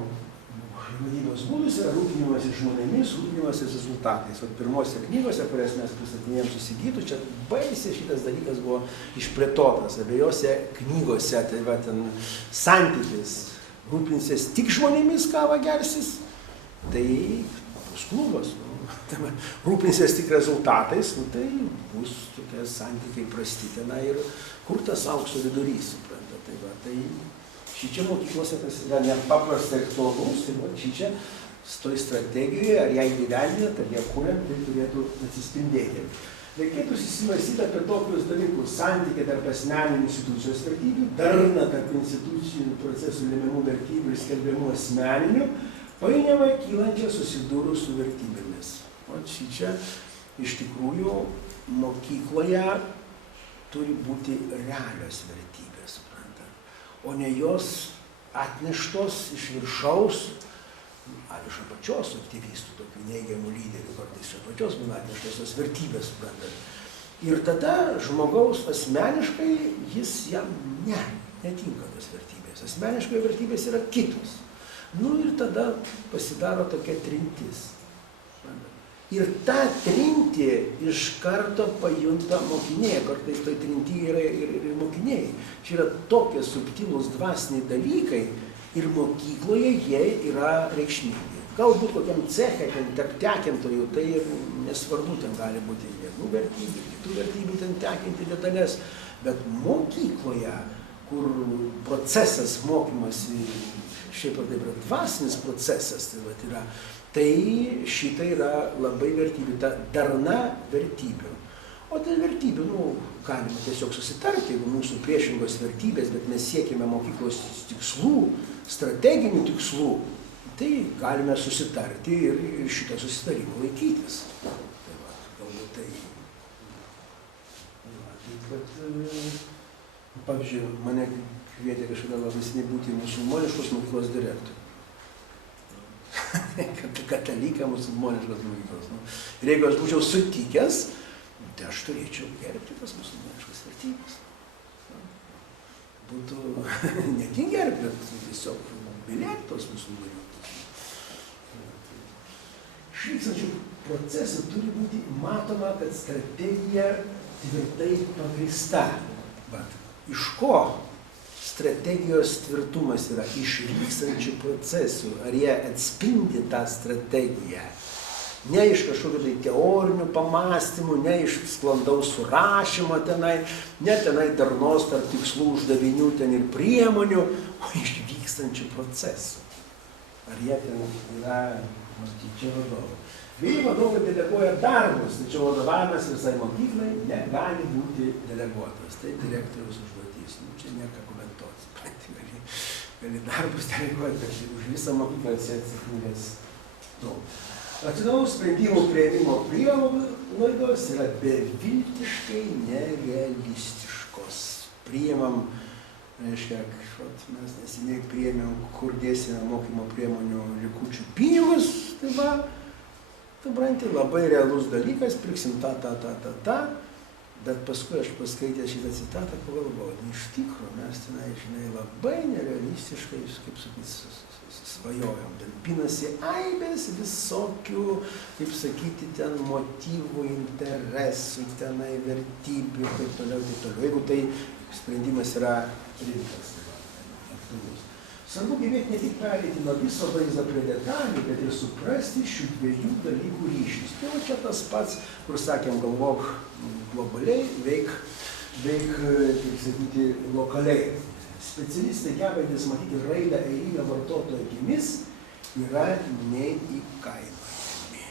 vadybos būdus yra rūpinimasis žmonėmis, rūpinimasis rezultatais. O pirmose knygose, kurias mes pristatinėjom susigytų, čia baisiai šitas dalykas buvo išplėtotas. Abiejose knygose, tai va, ten santykis, rūpinsis tik žmonėmis, kavą gersis, tai bus klubas. Rūpinsis tik rezultatais, tai bus tokie santykiai prasti tenai ir kur tas aukso vidurys, supranta. Tai va, tai šičia mokyklose tas yra nepaprastai aktualus, tai va, šičia toj strategijoje, ar ją įgyvendinant, ar ją kuriant, tai turėtų atsispindėti. Reikėtų susimąstyti apie tokius dalykus: santykį tarp asmeninių institucijos vertybių, darną tarp institucijų procesų lemiamų vertybių ir skelbiamų asmeninių, painiavai kylančią susidūrus su vertybėmis. O šičia iš tikrųjų mokykloje turi būti realios vertybės, o ne jos atneštos iš viršaus, ar iš apačios aktyvistų, tokių neigiamų lyderių, kartais iš apačios būna atneštos tos vertybės, suprantat. Ir tada žmogaus asmeniškai jam netinka tos vertybės. Asmeniškai vertybės yra kitos. Nu ir tada pasidaro tokia trintis. Ir tą trintį iš karto pajunta mokiniai, kartais toj trinty yra ir mokiniai. Čia yra tokie subtilūs dvasiniai dalykai ir mokykloje jie yra reikšmingi. Galbūt kokiam ceche, ten tekintojų, tai ir nesvarbu, ten gali būti vienų vertybių, kitų vertybių ten tekinti detalės, bet mokykloje, kur procesas mokymosi, šiaip ar taip yra dvasinis procesas, tai šita yra labai vertybių, ta darna vertybių. O dėl vertybių, galima tiesiog susitarti, jeigu mūsų priešingos vertybės, bet mes siekime mokyklos tikslų, strateginių tikslų, tai galime susitarti ir šito susitarimo laikytis. Tai va, galbūt tai. Pavyzdžiui, mane kvietė kažkada labai seniai būti musulmoniškos mokyklos direktorių. Kataliką musulmoniškos mokyklos. Ir jeigu aš būčiau sutikęs, tai aš turėčiau gerbti tas musulmoniškas vertybės. Būtų ne tik gerbti, bet tiesiog mylėti tos musulmoniškus. Išvykstančių procesų turi būti matoma, kad strategija tvirtai pagrįsta. Iš ko strategijos tvirtumas yra? Iš vykstančių procesų. Ar jie atspindi tą strategiją? Ne iš kažkokių tai teorinių pamastymų, ne iš sklandaus surašymo tenai, ne tenai darnos tarp tikslų, uždavinių ten ir priemonių, o iš vykstančių procesų. Ar jie ten yra čia vadovai? Vieni vadovai deleguoja darbus, tačiau vadovavimas visai mokyklai negali būti deleguotas. Tai direktoriaus užduotis. Čia nieko komentuoti. Gali darbus deleguoti, bet už visą mokyklą esi atsakingas. Racionalaus sprendimų priėmimo prielaidos yra beviltiškai nerealistiškos. Priėmam Reiškia, mes neseniai priėmėm, kur dėsime mokymo priemonių likučių pinigus, tai va, supranti, labai realus dalykas, pirksim tą, bet paskui aš paskaitęs šitą citatą pagalvojau, iš tikro mes tenai, žinai, labai nerealistiškai, kaip sakyti, svajojom, ten pinasi aibės visokių, kaip sakyti, ten motyvų, interesų, tenai vertybių ir taip toliau, taip toliau. Jeigu tai sprendimas yra rimtas, aktualus. Svarbu gebėti ne tik pereiti nuo viso vaizdo prie detalių, bet ir suprasti šių dviejų dalykų ryšius. Tai va čia tas pats, kur sakėm, galvok globaliai, veik, kaip sakyti, lokaliai. Specialistai gebantys matyti raidą eilinio vartotojo akimis yra neįkainojami.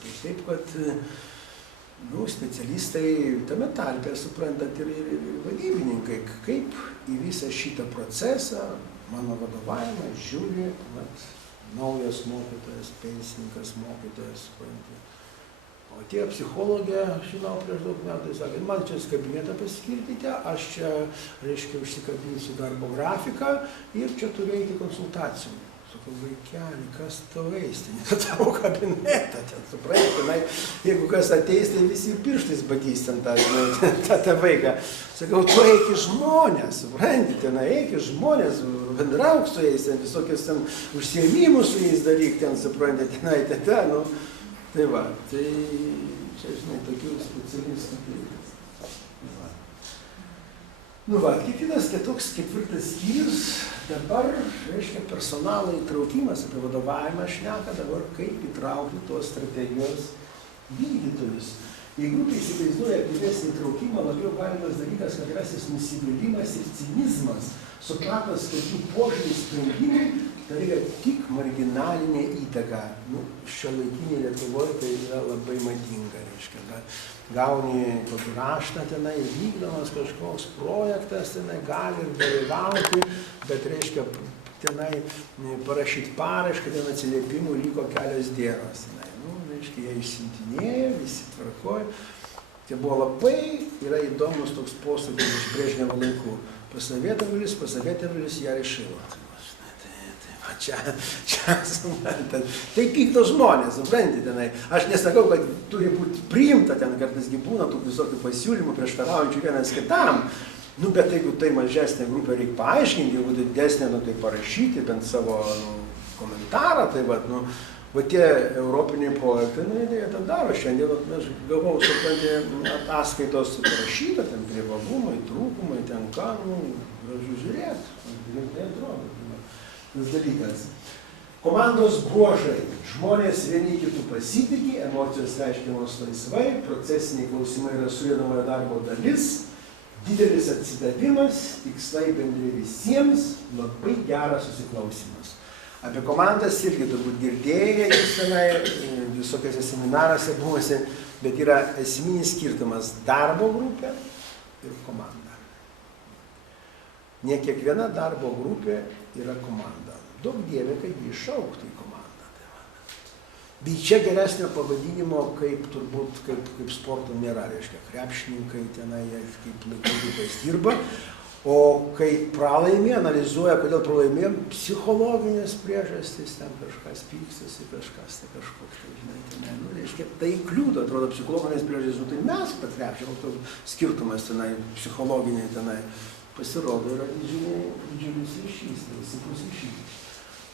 Tai taip, kad specialistai tame tarpe suprantat ir vadybininkai, kaip į visą šitą procesą, mano vadovavimą, žiūri naujas mokytojas, pensininkas, mokytojas, suprantat. O tie psichologė, žinau, prieš daug metų, sakė, man čia kabinetą paskirkite, aš čia, reiškia, užsikabinsiu darbo grafiką ir čia turiu eiti konsultacijų. Sakau, vaikeli, kas tau eis, tai tavo kabinetą, ten supranti, jeigu kas ateis, tai visi pirštais badys ten tą vaiką. Sakau, tu eik į žmonės, supranti, ten eik į žmonės, bendrauk su jais, visokius ten užsiėmimus su jais daryk, ten supranti, ten, tai va, tai čia, žinai, tokių specialistų. Kiekvienas toks ketvirtas skyrius dabar, reiškia, personalo įtraukimas apie vadovavimą šneka dabar, kaip įtraukti tos strategijos vykdytojus. Jei grupė įsivaizduoja aktyvesnį įtraukimą, labiau galimas dalykas, kad rasis nusivylimas ir cinizmas, supratas tokių požiūrį sprendimai, tai yra tik marginalinė įtaka. Šiuolaikinėje Lietuvoje tai yra labai madinga, reiškia. Gauni kokį raštą tenai, vykdomas kažkoks projektas tenai, gali ir dalyvauti, bet reiškia tenai parašyti paraišką, ten atsiliepimų liko kelios dienos. Reiškia, jie išsiuntinėja, visi tvarkoja. Tai buvo labai yra įdomus toks posakis iš Brežnevo laikų. Pasavėtavėlis ją решила. Čia, suprantat, tai pikto žmonės, suprantate, tenai. Aš nesakau, kad turi būti priimta, ten kartais būna tų visokių pasiūlymų prieštaraujančių vienas kitam, bet jeigu tai mažesnė grupė reikia paaiškinti, jeigu didesnė, tai parašyti bent savo komentarą, tai va tie europiniai projektai, jie ten daro. Šiandien aš gavau, suprantate, ataskaitos parašyta, ten privalumai, trūkumai, ten ką, gražu žiūrėti, rimtai atrodo. Tas dalykas. Komandos bruožai. Žmonės vieni kitų pasitikė, emocijos reiškiamos laisvai, procesiniai klausimai yra sudėdamojo darbo dalis, didelis atsidavimas, tikslai bendri visiems, labai geras susiklausimas. Apie komandas irgi turbūt girdėjai, jūs tenai visokiose seminaruose buvusi, bet yra esminis skirtumas darbo grupė ir komanda. Ne kiekviena darbo grupė yra komanda. Daug dievė, kad jį išauktų į komandą. Bet čia geresnio pavadinimo, kaip turbūt, kaip sporto nėra, reiškia, krepšininkai tenai, kaip laikydybės dirba, o kai pralaimė, analizuoja, kodėl pralaimėjom, psichologinės priežastys, ten kažkas pykstasi, kažkas tai kažkoks, tai žinai, tenai, reiškia, tai kliūdo, atrodo, psichologinės priežastys, tai mes pakrepšėm, toks skirtumas tenai, psichologiniai tenai. Pasirodo, yra didžiulis ryšys, tai stiprus ryšys.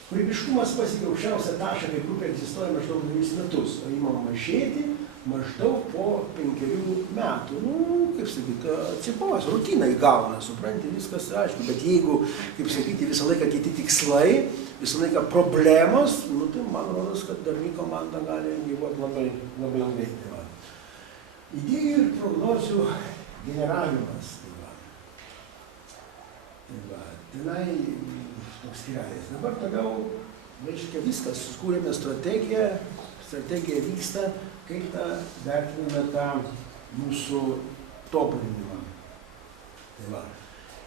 Kūrybiškumas pasiekė aukščiausią tašką, kai grupė egzistuoja maždaug 2 metus, o įmama mažėti maždaug po 5 metų. Kaip sakyti, atsipos, rutina įgauna, supranti, viskas aišku, bet jeigu, kaip sakyti, visą laiką kiti tikslai, visą laiką problemos, tai man rodos, kad darni komanda gali gyvuoti labai ilgai. Idėjų ir prognozių generavimas. Tenai toks skyrelis. Dabar toliau, reiškia, viskas, sukūrėme strategija vyksta, kaip vertiname tą mūsų tobulinimą.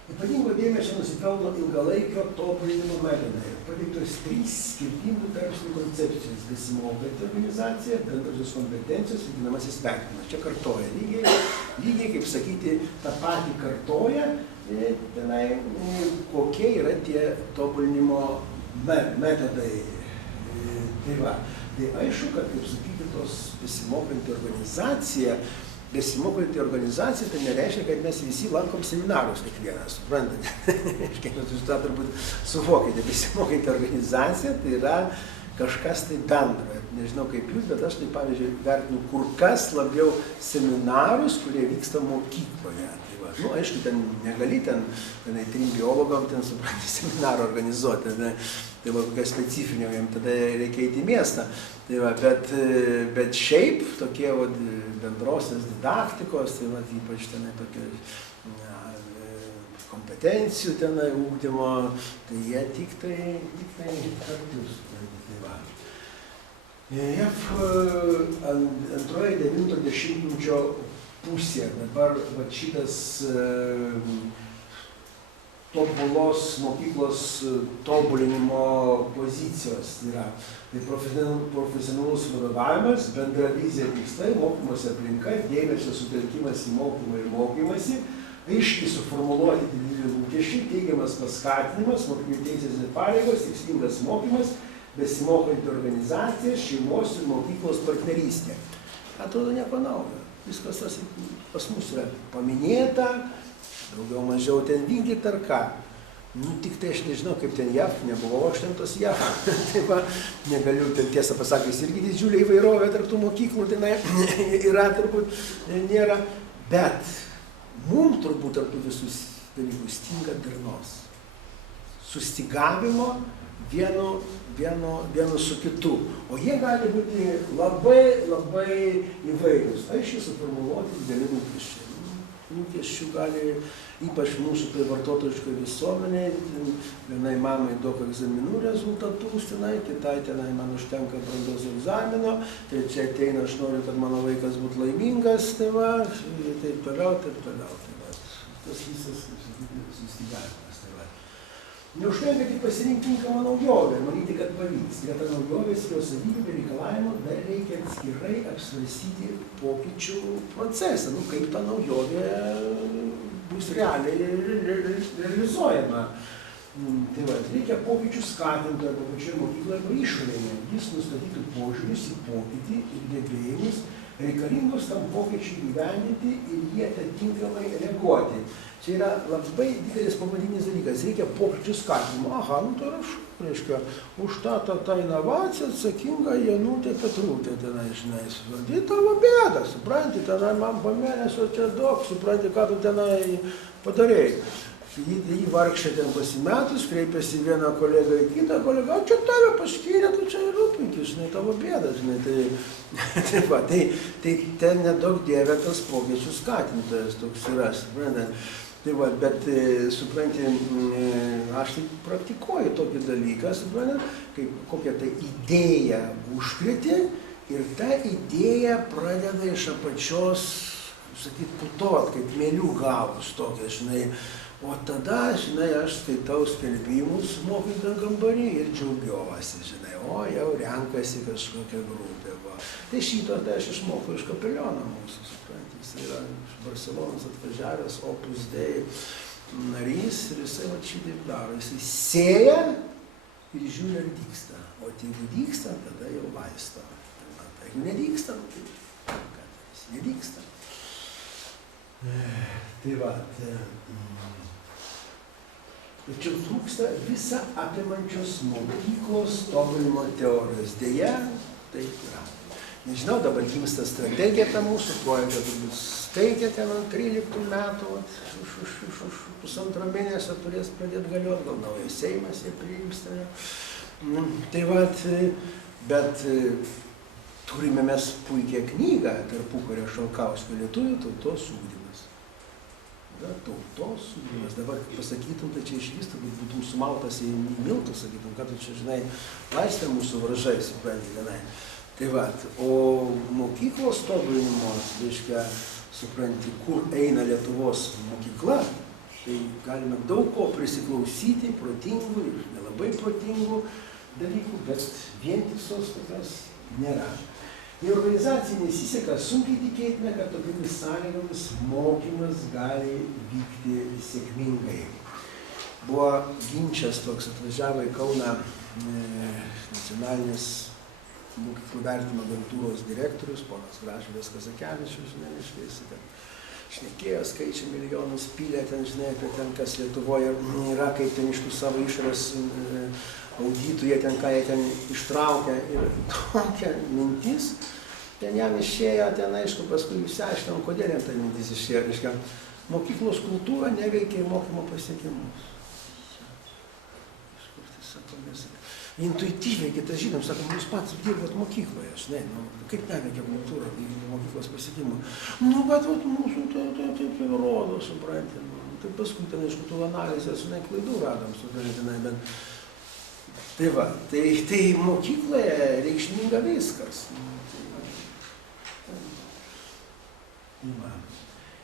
Ypatingo dėmesio nusipelno ilgalaikio tobulinimo metodai. Pateiktos 3 skirtingų tarpsnių koncepcijos: besimokyti organizacija, bendrosios kompetencijos ir ginamasis vertinimas. Čia kartoja. Lygiai kaip sakyti, tą patį kartoja, tenai, kokie yra tie tobulinimo metodai. Tai va. Tai aišku, kad, kaip sakyti, tos besimokanti organizacija, tai nereiškia, kad mes visi lankom seminarus kiekvienas, suprantate? Kiekvienas jūs tą turbūt suvokite. Besimokanti organizacija tai yra kažkas tai bendro. Nežinau kaip jūs, bet aš tai, pavyzdžiui, vertinu kur kas labiau seminarus, kurie vyksta mokykloje. Tai va, nu, aišku, ten negali, ten 3 biologam, ten, suprantate, seminarą organizuoti, ne? Tai va, kokia specifinė, jam tada reikia eiti į miestą. Tai va, bet šiaip tokie va, bendrosios didaktikos, tai va, ypač tenai tokie kompetencijų tenai ugdymo, tai jie tik tai kartus. Tai va. JAV antroje 90-mečio pusė, dabar va, šitas tobulos mokyklos tobulinimo pozicijos yra. Tai profesionalus vadovavimas, bendra vizija tikslai, mokymosi aplinka, dėmesio sutelkimas į mokymą ir mokymasi, aiškiai suformuluoti dideli lūkesčiai, teigiamas paskatinimas, mokinių teisės ir pareigos, tikslingas mokymas, besimokanti organizacija, šeimos ir mokyklos partnerystė. Atrodo nieko naujo. Viskas tas pas mus yra paminėta, daugiau mažiau ten vykdyta ar ką. Nu, tik tai aš nežinau, kaip ten JAV, nebuvau aš ten tos JAV. Taip va, negaliu, ten tiesą pasakys, irgi didžiulė įvairovė tarp tų mokyklų, tenai yra, turbūt nėra. Bet mums turbūt tarp tų visus dalykų stinga darnos. Sustigavimo vienu su kitu. O jie gali būti labai įvairius. Aiškiai suformuluoti dideli lūkesčiai. Lūkesčių gali, ypač mūsų tai vartotojiškai visuomeniai, vienai mamai daug egzaminų rezultatus tenai, kitai tenai man užtenka brandos egzamino, tai čia ateina, aš noriu, kad mano vaikas būtų laimingas, tai va, taip toliau. Tai va, tas visas susigyvenimas. Tai va. Neužtenka tik pasirinkti tinkamą naujovę, manyti, kad pavyks. Greta naujovės ir jos savybių reikalavimo dar reikia atskirai apsvarstyti pokyčių procesą, nu, kaip ta naujovė bus realiai realizuojama. Tai va, reikia pokyčių skatinti arba pačioje mokykloje arba išorėje. Jis nustatytų požiūrius į pokytį ir gebėjimus reikalingus tam pokyčiui gyvendinti ir jie atitinkamai reaguoti. Čia yra labai didelis pamatinis dalykas. Reikia pokyčių skatinimo. Aha, nu tai aš, reiškia, už tą inovaciją atsakinga Janutė Petrutė tenai, žinai, tai tavo bėda, supranti, tenai man po mėnesio čia daug, supranti, ką tu tenai padarėjai. Jį vargšė ten pasimetus, kreipiasi vieną kolegą į kitą kolegą, o čia tave paskyrė, tu čia rūpinkis, žinai, tavo bėda, žinai, tai ten nedaug dievė tas pokyčių skatintojas toks yra, suprantat. Tai va, bet, supranti, aš tai praktikuoju tokį dalyką, suprantat, kaip kokią tai idėją užkrėti ir ta idėja pradeda iš apačios, sakyt, putot, kaip mėlių gavus tokia, žinai. O tada, žinai, aš skaitau skelbimus mokytojų kambarį ir džiaugiuosi, žinai, o jau renkasi kažkokia grupė. Va. Tai šito tai aš išmokau iš kapeliono mūsų, supranti, jis yra iš Barcelonos atvažiavęs Opus Dei narys ir jisai va šitaip daro. Jisai sėja ir žiūri, ar dygsta. O jeigu dygsta, tada jau laisto. Jeigu nedygsta, tai jis nedygsta. Tai va, tačiau trūksta visą apimančios mokyklos tobulinimo teorijos. Deja, taip yra. Nežinau, dabar gimsta strategija ta mūsų, projektą turbūt steigia ten ant 13 metų, už pusantro mėnesio turės pradėti galioti, gal naujas Seimas jie priims. Tai va, bet turime mes puikią knygą tarpukario Šalkauskio Lietuvių tautos ugdymas. Tautos ugdymas. Dabar pasakytum, tai čia iš vis būtum sumaltas į miltų, sakytum, kad tu čia, žinai, laistė mūsų varžai, supranti, vienai. Tai va, o mokyklos tobulinimo, reiškia, supranti, kur eina Lietuvos mokykla, Tai galime daug ko prisiklausyti, protingų ir nelabai protingų dalykų, bet vientisos tokios nėra. Jei organizacijai nesiseka, sunkiai tikėtina, kad tokiamis sąlygomis mokymas gali vykti sėkmingai. Buvo ginčas toks, atvažiavo į Kauną nacionalinės mokyklų vertinimo agentūros direktorius, ponas Gražvydas Kazakevičius, žinai, iškai, šnekėjo, skaičiai milijonus, pylė ten, žinai, apie ten, kas Lietuvoje yra, kaip ten iš tų savo išorės auditų, jie ten, ką jie ten ištraukia. Ir tokia mintis, ten jam išėjo, ten aišku, paskui išsiaiškinom, kodėl jam ta mintis išėjo. Reiškia, mokyklos kultūra neveikia mokymo pasiekimus. Iš kur tai sako, mes intuityviai, kitas žinom, sakom, jūs pats dirbat mokykloje, žinai, kaip neveikia kultūra mokyklos pasiekimų. Nu, bet mūsų taip ir rodo, supranti. Tai paskui ten, aišku, tų analizės, žinai, klaidų radom, suprantinai, bet tai va, tai mokykloje reikšminga viskas.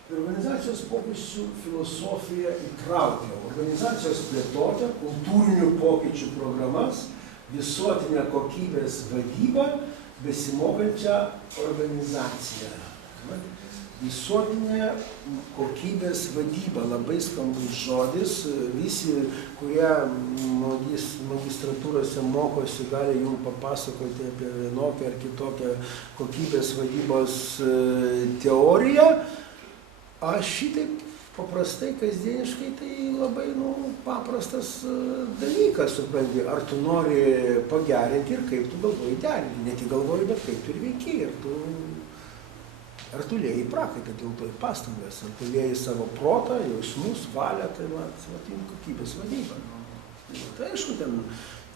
Organizacijos pokyčių filosofija įtraukia organizacijos plėtotę, kultūrinių pokyčių programas, visuotinę kokybės vadybą, besimokančią organizaciją. Visuotinė kokybės vadyba, labai skambus žodis. Visi, kurie magistratūrose mokosi, gali jums papasakoti apie vienokią ar kitokią kokybės vadybos teoriją. Aš šitaip paprastai, kasdieniškai, tai labai paprastas dalykas, supranti. Ar tu nori pagerinti ir kaip tu galvoji derinti. Ne tik galvoji, bet kaip tu ir veiki. Ar tu lieji prakaitą dėl to pastangas, ar tu lieji savo protą, jausmus, valią, tai kokybės vadyba. Tai aišku, ten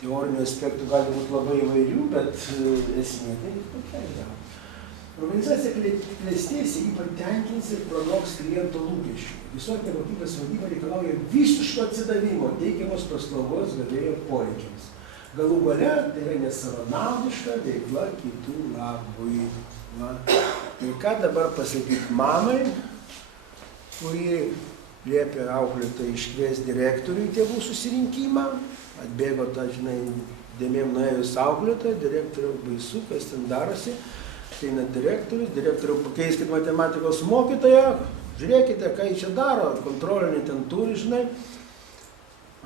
teorinių aspektų gali būti labai įvairių, bet esmė tai tokia yra. Organizacija klestės, jį patenkins ir pranoks kliento lūkesčių. Visuotinė kokybės vadyba reikalauja visiško atsidavimo teikiamos paslaugos gavėjo poreikiams. Galų gale tai yra nesavanaudiška veikla kitų labui. Ir ką dabar pasakyti mamai, kuri liepė auklėtojai iškviesti direktorių į tėvų susirinkimą, atbėgo tą, žinai, dėmėm nuėjus auklėtoją, direktoriau baisu, kas ten darosi, ateina direktorius, direktoriau pakeiskit matematikos mokytoją, žiūrėkite, ką jis čia daro, kontrolinį ten turi, žinai.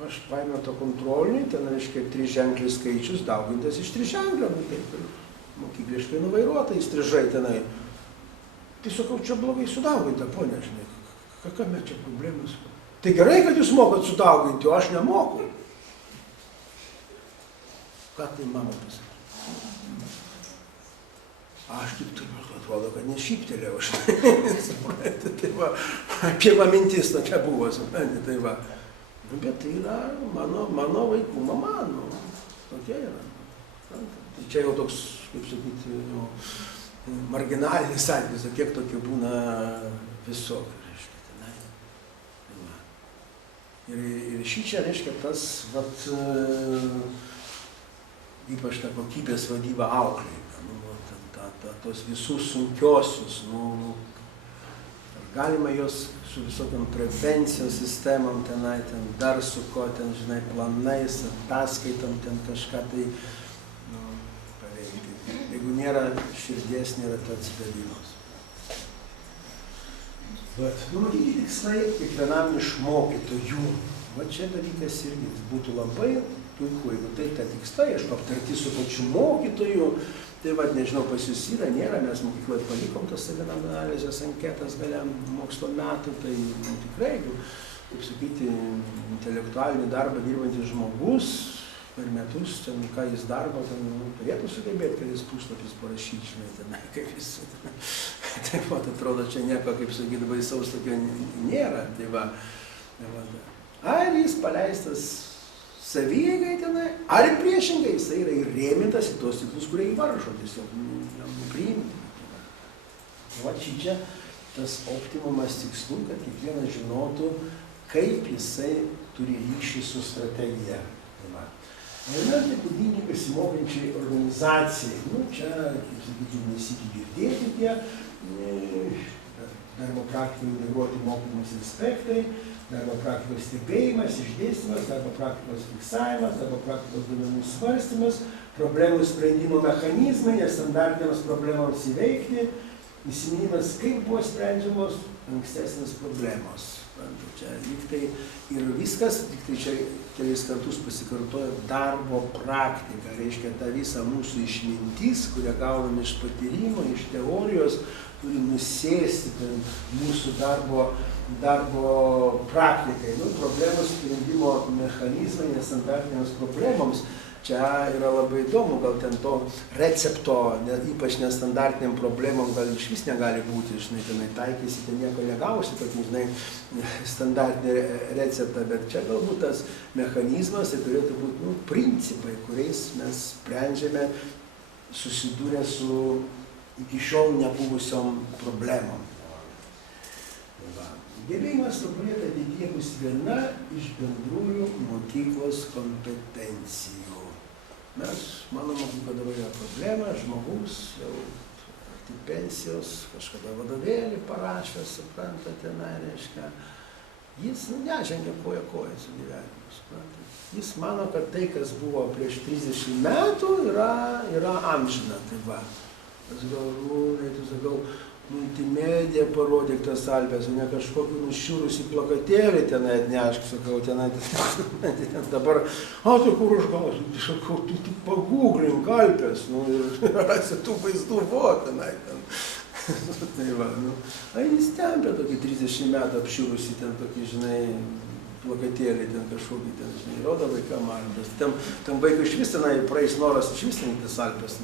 Aš paėmiau to kontrolinį, ten reiškia 3-ženklis skaičius, daugintas iš 3-ženklio, taip ir mokykliškai nuvairuota įstrižai tenai. Tai sakau, čia blogai sudauginta, ponia, žinai, kame čia problemas? Tai gerai, kad jūs mokat sudauginti, o aš nemoku. Ką tai mama pasakė? Aš tik turiu, atrodo, kad nešyptelėjau, žinai, tai va, pirma mintis tokia buvo, supranti, tai va. Bet tai yra mano vaikų mama, tokia yra. Tai čia jau toks, kaip sakyti, marginalinis atvejis, kiek tokių būna visokių, reiškia, tenai. Ir šičia, reiškia, tas, vat, ypač ta kokybės vadyba auklėjime, tos visus sunkiosius, galima jos su visokiam prevencijos sistemam tenai, ten dar su ko, ten, žinai, planais, ataskaitom, ten kažką tai, paveikti. Jeigu nėra širdies, nėra to atsidavimas. Bet numatyti tikslai kiekvienam iš mokytojų. Va čia dalykas irgi būtų labai puiku, jeigu tai ta tikslai, aš aptarti su pačiu mokytoju. Tai va, nežinau, pas jūs yra, nėra, mes mokykloje palikom tas savianalizės anketas galiam mokslo metų, tai tikrai, kaip sakyti, intelektualinį darbą dirbantis žmogus per metus, ten ką jis darbo, ten turėtų sugebėti, kad jis puslapis parašyti, žinai, ten, kaip jis, taip pat atrodo, čia nieko, kaip sakyti, baisaus tokio nėra, tai va, ar jis paleistas savieigai tenai, ar priešingai, jisai yra įrėmintas į tos tikslus, kurie įvaržo, tiesiog nepriimti. Va čia tas optimumas tikslų, kad kiekvienas žinotų, kaip jisai turi ryšį su strategija. Elementai būdingi besimokančiai organizacijai. Čia, kaip sakyti, nesikį girdėti tie darbo praktikų integruoti mokymus aspektai. darbo praktikos stebėjimas, išdėstymas, darbo praktikos fiksavimas, darbo praktikos duomenų svarstymas, problemų sprendimo mechanizmai, nestandartinėms problemams įveikti, įsiminimas, kaip buvo sprendžiamos ankstesnės problemos. Čia liktai ir viskas, tiktai čia kelis kartus pasikartoja darbo praktika, reiškia ta visa mūsų išmintis, kurią gauname iš patyrimo, iš teorijos, turi nusėsti mūsų darbo praktikai. Problemų sprendimo mechanizmai nestandartinėms problemoms. Čia yra labai įdomu, gal ten to recepto, ypač nestandartiniam problemom, gal iš vis negali būti, žinai, tenai taikysi, ten nieko negausi, tokį, žinai, standartinį receptą, bet čia galbūt tas mechanizmas, tai turėtų būti, principai, kuriais mes sprendžiame susidūrę su iki šiol nebuvusiom problemom. Gebėjimas tobulėti ateityje bus viena iš bendrųjų mokyklos kompetencijų. Mano mokykla dabar yra problema, žmogus jau arti pensijos, kažkada vadovėlį parašė, suprantate, reiškia, jis nežengia koja su gyvenimu, suprantate. Jis mano, kad tai, kas buvo prieš 30 metų, yra amžina, tai va. Aš gal, multimedija parodyk tas Alpes, o ne kažkokį nušiūrusį plakatėlį tenai atnešk, sakau, tenai dabar, tai kur aš gausiu, sakau, tu tik pagūglink Alpes, ir rasi tų vaizdų, tenai ten. Tai va, jis tempia tokį 30 metų apšiūrusį ten tokį, žinai, plakatėlį ten kažkokį, ten, žinai, rodo vaikam Alpes. Tam vaikui iš vis tenai praeis noras iš vis ten tas Alpes,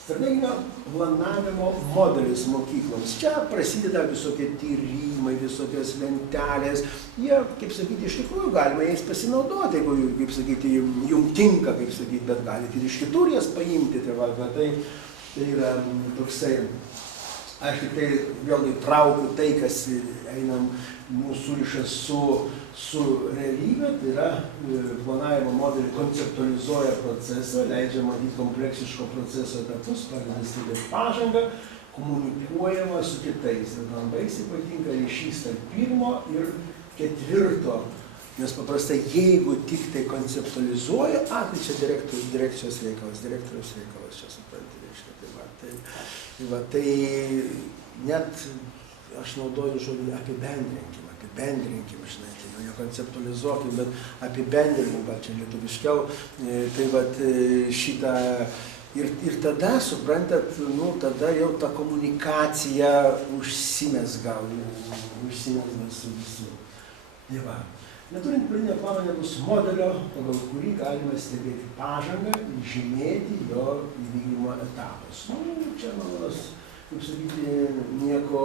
Strateginio planavimo modelis mokykloms. Čia prasideda visokie tyrimai, visokios lentelės. Jie, kaip sakyti, iš tikrųjų galima jais pasinaudoti, jeigu, kaip sakyti, jums tinka, kaip sakyti, bet galite ir iš kitur jas paimti. Tai yra toksai, aš tik tai vėlgi traukiu tai, kas einam mūsų ryšas su realybė, tai yra planavimo modelį konceptualizuoja procesą, leidžia matyti kompleksiško proceso etapus, pradeda stebėti pažangą, komunikuojama su kitais. Ir man baisiai patinka ryšys tarp pirmo ir ketvirto, nes paprastai jeigu tik tai konceptualizuoja, tai čia direkcijos reikalas, direktoriaus reikalas, čia supranti, reiškia. Tai net aš naudoju žodį apibendrinkim, žinai, tai nekonceptualizuokim, bet apibendrinkim, gal čia lietuviškiau, tai šitą ir tada, suprantat, tada jau ta komunikacija užsimezga su visų. Neturint pradinio plano nebus modelio, pagal kurį galima stebėti pažangą ir žymėti jo įvykdymo etapus. Čia manonas, kaip sakyti, nieko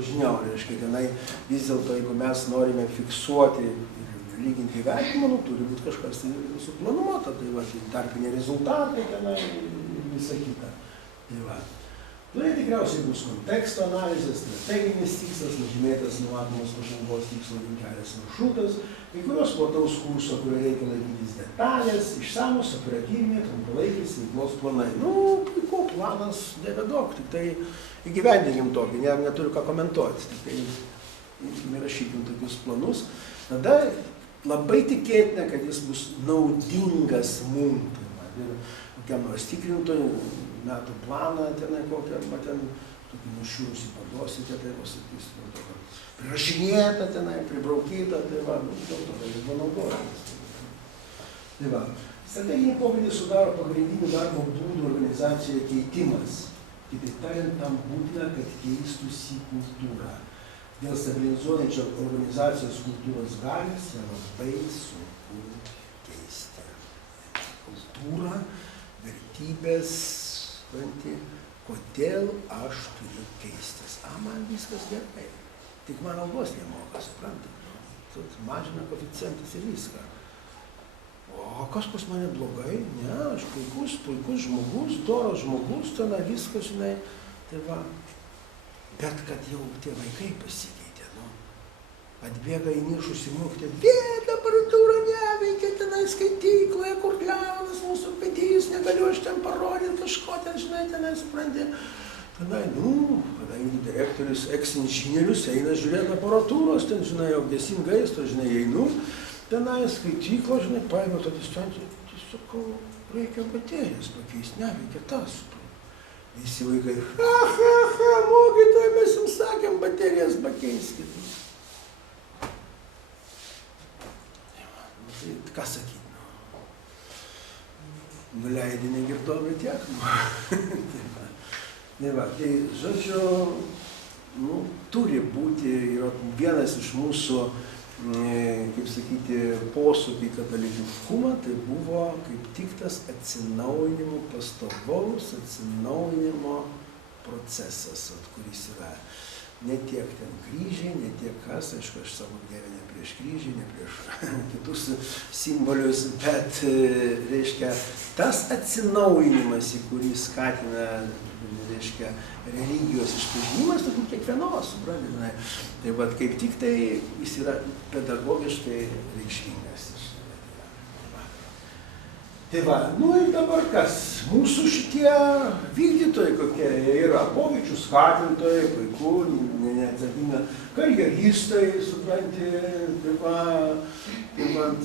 žiniau, reiškia, tenai vis dėlto, jeigu mes norime fiksuoti ir lyginti vertinimą, turi būti kažkas suplanuota, tai tarpiniai rezultatai tenai ir visa kita. Tikriausiai bus konteksto analizės, strateginis tikslas, nužymėtas numatomas pažangos tikslo kelias maršrutas, kai kurios plataus kurso, kurio reikia laikytis detalės, išsamus operatyviniai, trumpalaikis veiklos planai. Puiku, planas nevedok, tik tai įgyvendinkim tokį, neturiu ką komentuoti, tik tai rašykim tokius planus. Tada labai tikėtina, kad jis bus naudingas mums. Kokiam nors tikrintojui, metų planą tenai kokią, arba ten tokį nušiūrusį paduosite, tai pasakys, prirašinėta tenai, pribraukyta, tai dėl to tai buvo naudojamas. Strateginį pobūdį sudaro pagrindinių darbo būdų organizacijoje keitimas. Kitaip tariant, tam būtina, kad keistųsi kultūra. Dėl stabilizuojančio organizacijos kultūros galios labai sunku keisti. Kultūra, vertybės, kodėl aš turiu keistis. Man viskas gerai. Tik man algos nemoka, suprantat. Mažina koeficientus ir viską. O kas pas mane blogai? Ne, aš puikus žmogus, doras žmogus, tenai viskas, žinai. Tai va. Bet kad jau tie vaikai pasikeitė, atbėga į nišus į mokytę, aparatūra neveikia tenai skaitykloje, kur kliaunas mūsų petys, negaliu aš ten parodyti kažko ten, žinai, tenai supranti. Tenai, kadangi direktorius, eks-inžinierius eina žiūrėti aparatūros, ten, žinai, jau gesint gaisro, žinai, einu, tenai skaityklo, žinai, paėmiau tą distanciją, tai sakau, reikia baterijas pakeisti, neveikia tas. Visi vaikai, mokytoja, mes jums sakėm, baterijas pakeiskit. Tai ką sakyt? Nuleidį negirdom, bet tiek. Tai, žodžiu, turi būti, yra vienas iš mūsų, kaip sakyti, posūkį katalikiškumą, tai buvo kaip tik tas atsinaujinimo, pastovaus atsinaujinimo procesas, kuris yra ne tiek ten kryžiai, ne tiek kas, aišku, aš savo dievę ne prieš kryžiai, ne prieš kitus simbolius, bet, reiškia, tas atsinaujinimas, į kurį skatina, reiškia, religijos išpažinimas, tai kiekvienos, suprantate. Tai vat kaip tik tai jis yra pedagogiškai reikšmingas. Tai va, ir dabar kas? Mūsų šitie vykdytojai kokie yra, pokyčių skatintojai, puiku, neatsakinga, karjeristai, supranti, tai vat,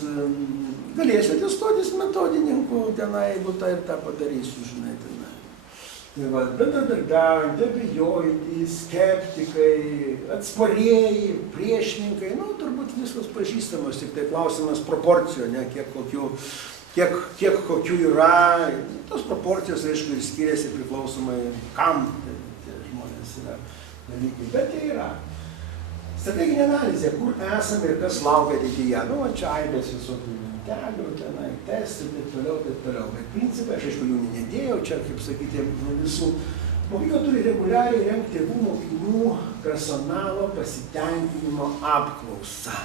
galėsiu atestuotis metodininkų tenai, jeigu tą ir tą padarysiu, žinai, tenai. Tai va, bendradarbiaujantys, abejojantys, skeptikai, atsparieji, priešininkai, turbūt viskas pažįstamos, tik tai klausimas proporcijų, ne, kiek kokių yra, tos proporcijos, aišku, ir skiriasi priklausomai, kam tie žmonės yra dalykai, bet jie yra. Strateginė analizė, kur esame ir kas laukia ateityje, čia aibės visokių mintelių, tenai, testų ir taip toliau, bet principai, aš aišku, jų nedėjau, čia, kaip sakyti, visų. Mokykla turi reguliariai rengti tėvų, mokinių, personalo pasitenkinimo apklausą.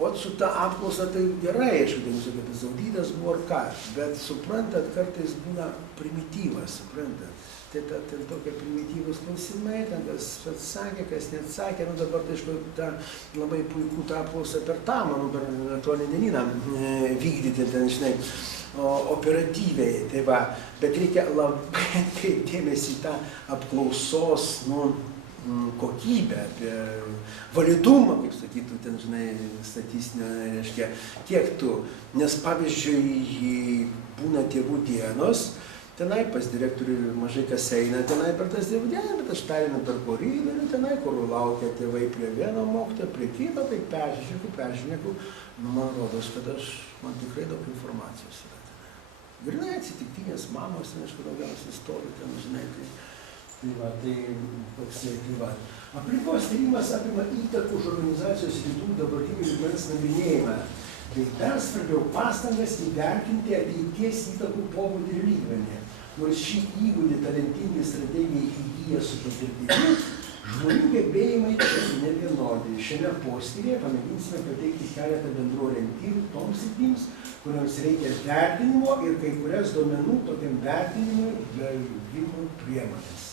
O su ta apklausa tai gerai, aišku, tai visokia tas auditas buvo ar ką, bet suprantat, kartais būna primityvas, suprantat. Tai ten tokie primityvus klausimai, ten kas atsakė, kas neatsakė, dabar tai aišku, labai puiku tą apklausą per tą, manau, per nuotolinį dienyną vykdyti, ten, žinai, operatyviai, tai va, bet reikia labai atkreipti dėmesį į tą apklausos, kokybę, apie validumą, kaip sakytų, ten, žinai, statistinio, reiškia, kiek tu, nes pavyzdžiui, būna tėvų dienos, tenai pas direktorių mažai kas eina, tenai per tas tėvų dieną, bet aš perinu per koridorių, tenai, kur laukia tėvai prie vieno mokytojo, prie kito, tai peržiūrėku, man rodos, kad man tikrai daug informacijos yra tenai. Grinai atsitiktinės mamos, aišku, daugiausiai stovi ten, žinai, tai va, tai toksai, tai va. Aplinkos tyrimas apima įtakų už organizacijos ribų dabartinių lygmens nagrinėjimą. Tai dar svarbiau pastangas įvertinti ateities įtakų pobūdį ir lygmenį. Nors šį įgūdį talentingi strategijai įgyja su patirtimi, žmonių gebėjimai ne vienodi. Šiame poskyryje pamėginsime pateikti keletą bendrų orientyrų toms sritims, kuriams reikia vertinimo ir kai kurias duomenų tokiam vertinimui gavimo priemonės.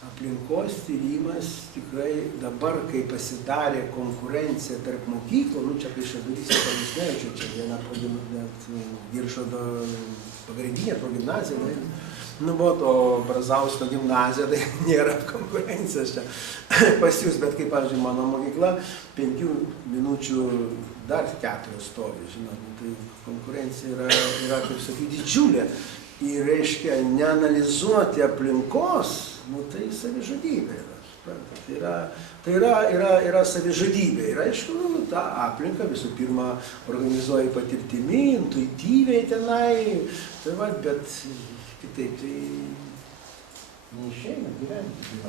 Aplinkos tyrimas tikrai dabar, kai pasidarė konkurencija tarp mokyklų, čia kai Šadarys ir Palisnevičius, čia viena Giršodo pagrindinė progimnazija, o Brazausko gimnazija, tai nėra konkurencijos čia pas jūs, bet kaip, pavyzdžiui, mano mokykla, 5 minučių dar 4 stovi, žinot, tai konkurencija yra, kaip sakyti, didžiulė. Ir reiškia, neanalizuoti aplinkos, tai savižudybė yra. Tai yra savižudybė. Ir aišku, tą aplinką visų pirma organizuoja patirtimi, intuityviai tenai, tai va, bet kitaip tai neišeina gyventi.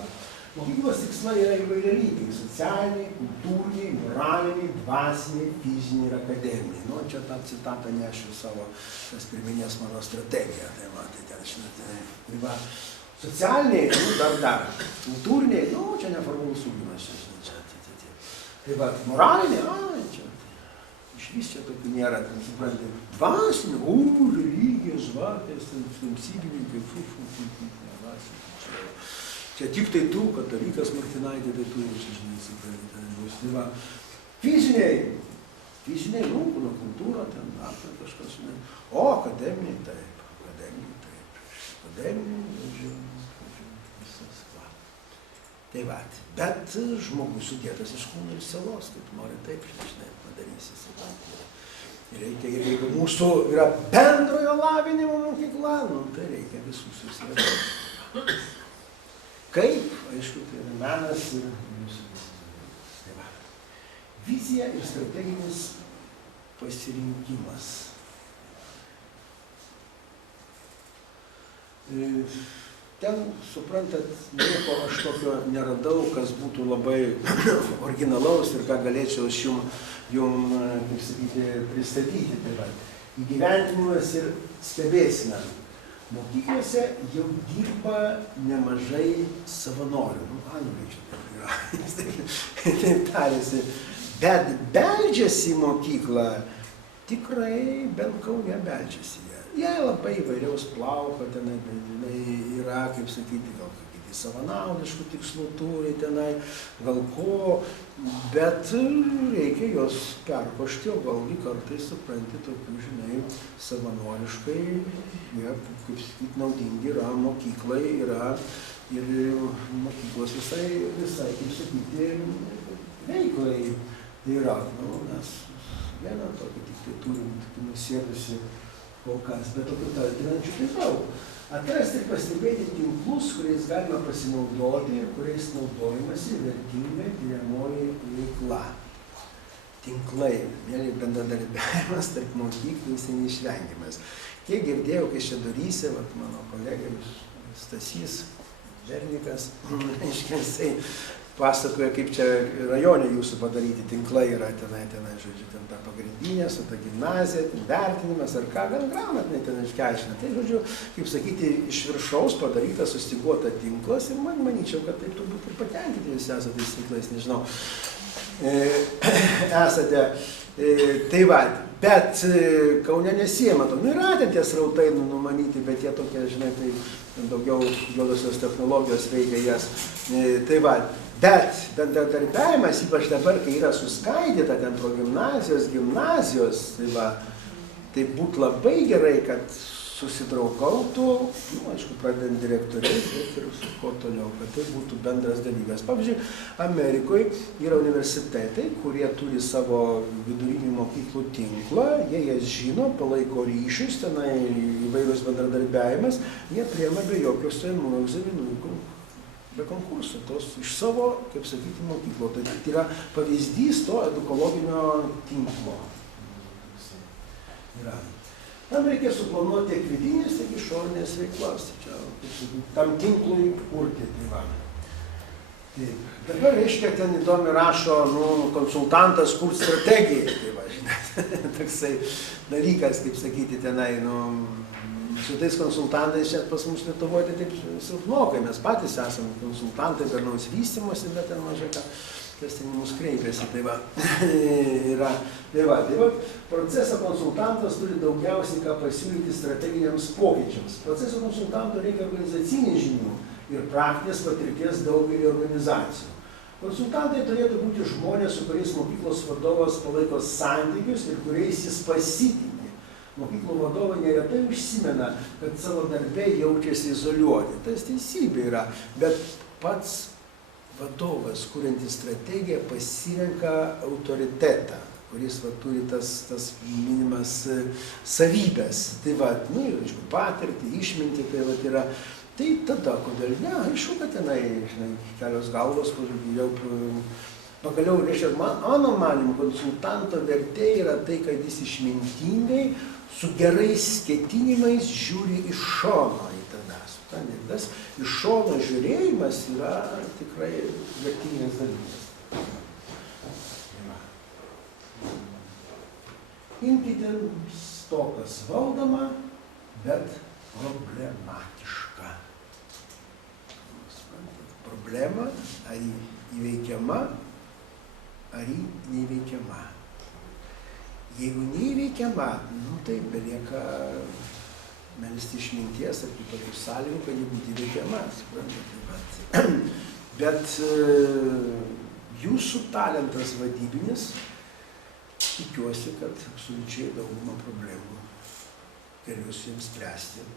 Mokyklos tikslai yra įvairialypiai – socialiniai, kultūriniai, moraliniai, dvasiniai, fiziniai ir akademiniai. Čia tą citatą nešiu savo, tas pirminės mano strategiją. Tai va, tai ten, žinote, socialiniai, dar. Kultūriniai, čia neformalus ugdymas. Tai va, moraliniai, čia. Išvis čia tokių nėra, ten suprantate. Dvasiniai, religijos, žvakės, tamsybininkai, Čia tik tai tu, katalikas Martinaitė, tai tu žinai, suprantate. Fiziniai, kūno kultūra, ten dar kažkas, žinai. O, akademiniai, taip. Tai va, bet žmogus sudėtas iš kūno ir sielos, kaip nori taip, žinai, padarysi. Ir reikia, ir jeigu mūsų yra bendrojo lavinimo mokykla, nu, tai reikia visus susivesti. Kaip, aišku, tai yra menas ir mūsų visas. Tai va, vizija ir strateginis pasirinkimas. Ten, suprantat, nieko aš tokio neradau, kas būtų labai originalaus ir ką galėčiau jum, kaip sakyti, pristatyti. Tai va, įgyvendinimas ir stebėsina. Mokyklose jau dirba nemažai savanorių. Nu, angliai čia taip yra. Taip tarėsi. Bet beldžiasi į mokyklą tikrai bent Kaune beldžiasi. Jie labai įvairiaus plauko, tenai yra, kaip sakyti, gal kokį savanaudiškų tikslų turi tenai, gal ko, bet reikia jos perkošti, o galgi kartais supranti tokių, žinai, savanoriškai, jie, kaip sakyti, naudingi yra mokyklai, yra ir mokyklos visai, kaip sakyti, veiklai. Tai yra, nu, mes vieną tokį tik tai turim, tik nusėdusi kol kas, bet tokių talkinančių tai daug. Atrasti ir pastebėti tinklus, kuriais galima pasinaudoti ir kuriais naudojimasi vertinga tiriamoji veikla. Tinklai, mėly bendradarbiavimas tarp mokyklų jis neišvengiamas. Kiek girdėjau, kai Šeduryse, mano kolega Stasys Bernikas, iškensai, pasakoja, kaip čia rajone jūsų padaryti tinklai yra tenai, žodžiu, ten ta pagrindinė, su ta gimnazija, vertinimas ar ką, gan gramatinai ten iškeišina. Tai, žodžiu, kaip sakyti, iš viršaus padaryta, sustiguota tinklas ir manyčiau, kad taip turbūt ir patenkinti jūs esate tais tinklais, nežinau. Esate. Tai va, bet Kaune nesiema to. Nu, yra ten tie srautai numanyti, bet jie tokie, žinai, tai daugiau juodosios technologijos veikia jas. Tai va, bet bendradarbiavimas, ypač dabar, kai yra suskaidyta ten progimnazijos, gimnazijos, tai va, tai būtų labai gerai, kad susidraugautų, nu, aišku, pradedant direktoriais, bet ir su ko toliau, kad tai būtų bendras dalykas. Pavyzdžiui, Amerikoje yra universitetai, kurie turi savo vidurinių mokyklų tinklą, jie jas žino, palaiko ryšius, tenai įvairius bendradarbiavimas, jie priema be jokio stojamųjų egzaminų, be konkursų, tos iš savo, kaip sakyti, mokyklo. Tai yra pavyzdys to edukologinio tinklo. Yra. Tam reikia suplanuoti tiek vidinės, tiek išorinės veiklas. Čia, tam tinklui kurti. Tai va. Taip. Dabar, reiškia, ten įdomi rašo, nu, konsultantas kurt strategiją. Tai va, žinai, toksai dalykas, kaip sakyti, tenai, nu, su tais konsultantais čia pas mus Lietuvoje taip silpnokai. Mes patys esame konsultantai darnaus vystymosi, bet ten mažai ką. Kas ten mus kreipiasi, tai va, yra, tai va, proceso konsultantas turi daugiausiai ką pasiūlyti strateginiams pokyčiams. Proceso konsultanto reikia organizacinių žinių ir praktinės patirties daugelį organizacijų. Konsultantai turėtų būti žmonės, su kuriais mokyklos vadovas palaiko santykius ir kuriais jis pasitiki. Mokyklų vadovai neretai užsimena, kad savo darbe jaučiasi izoliuoti. Tas teisybė yra, bet pats vadovas, kuriantis strategiją, pasirenka autoritetą, kuris va, turi tas minimas savybės. Tai va, nu, aišku, patirtį, išmintį, tai va, yra. Tai tada, kodėl ne, aišku, kad tenai, žinai, kelios galvos, kur jau pagaliau, reiškia, mano manymu, konsultanto vertė yra tai, kad jis išmintingai, su gerais ketinimais žiūri iš šono į tada. Tas iš šono žiūrėjimas yra tikrai vertingas dalykas. Imkite stokas valdoma, bet problematiška. Problema, ar įveikiama, ar neįveikiama. Jeigu neįveikiama, nu, tai belieka melsti išminties ar kitokių sąlygų, kad jį būtų įveikiama. Bet jūsų talentas vadybinis, tikiuosi, kad absoliučiai daugumą problemų galiu jums spręsti.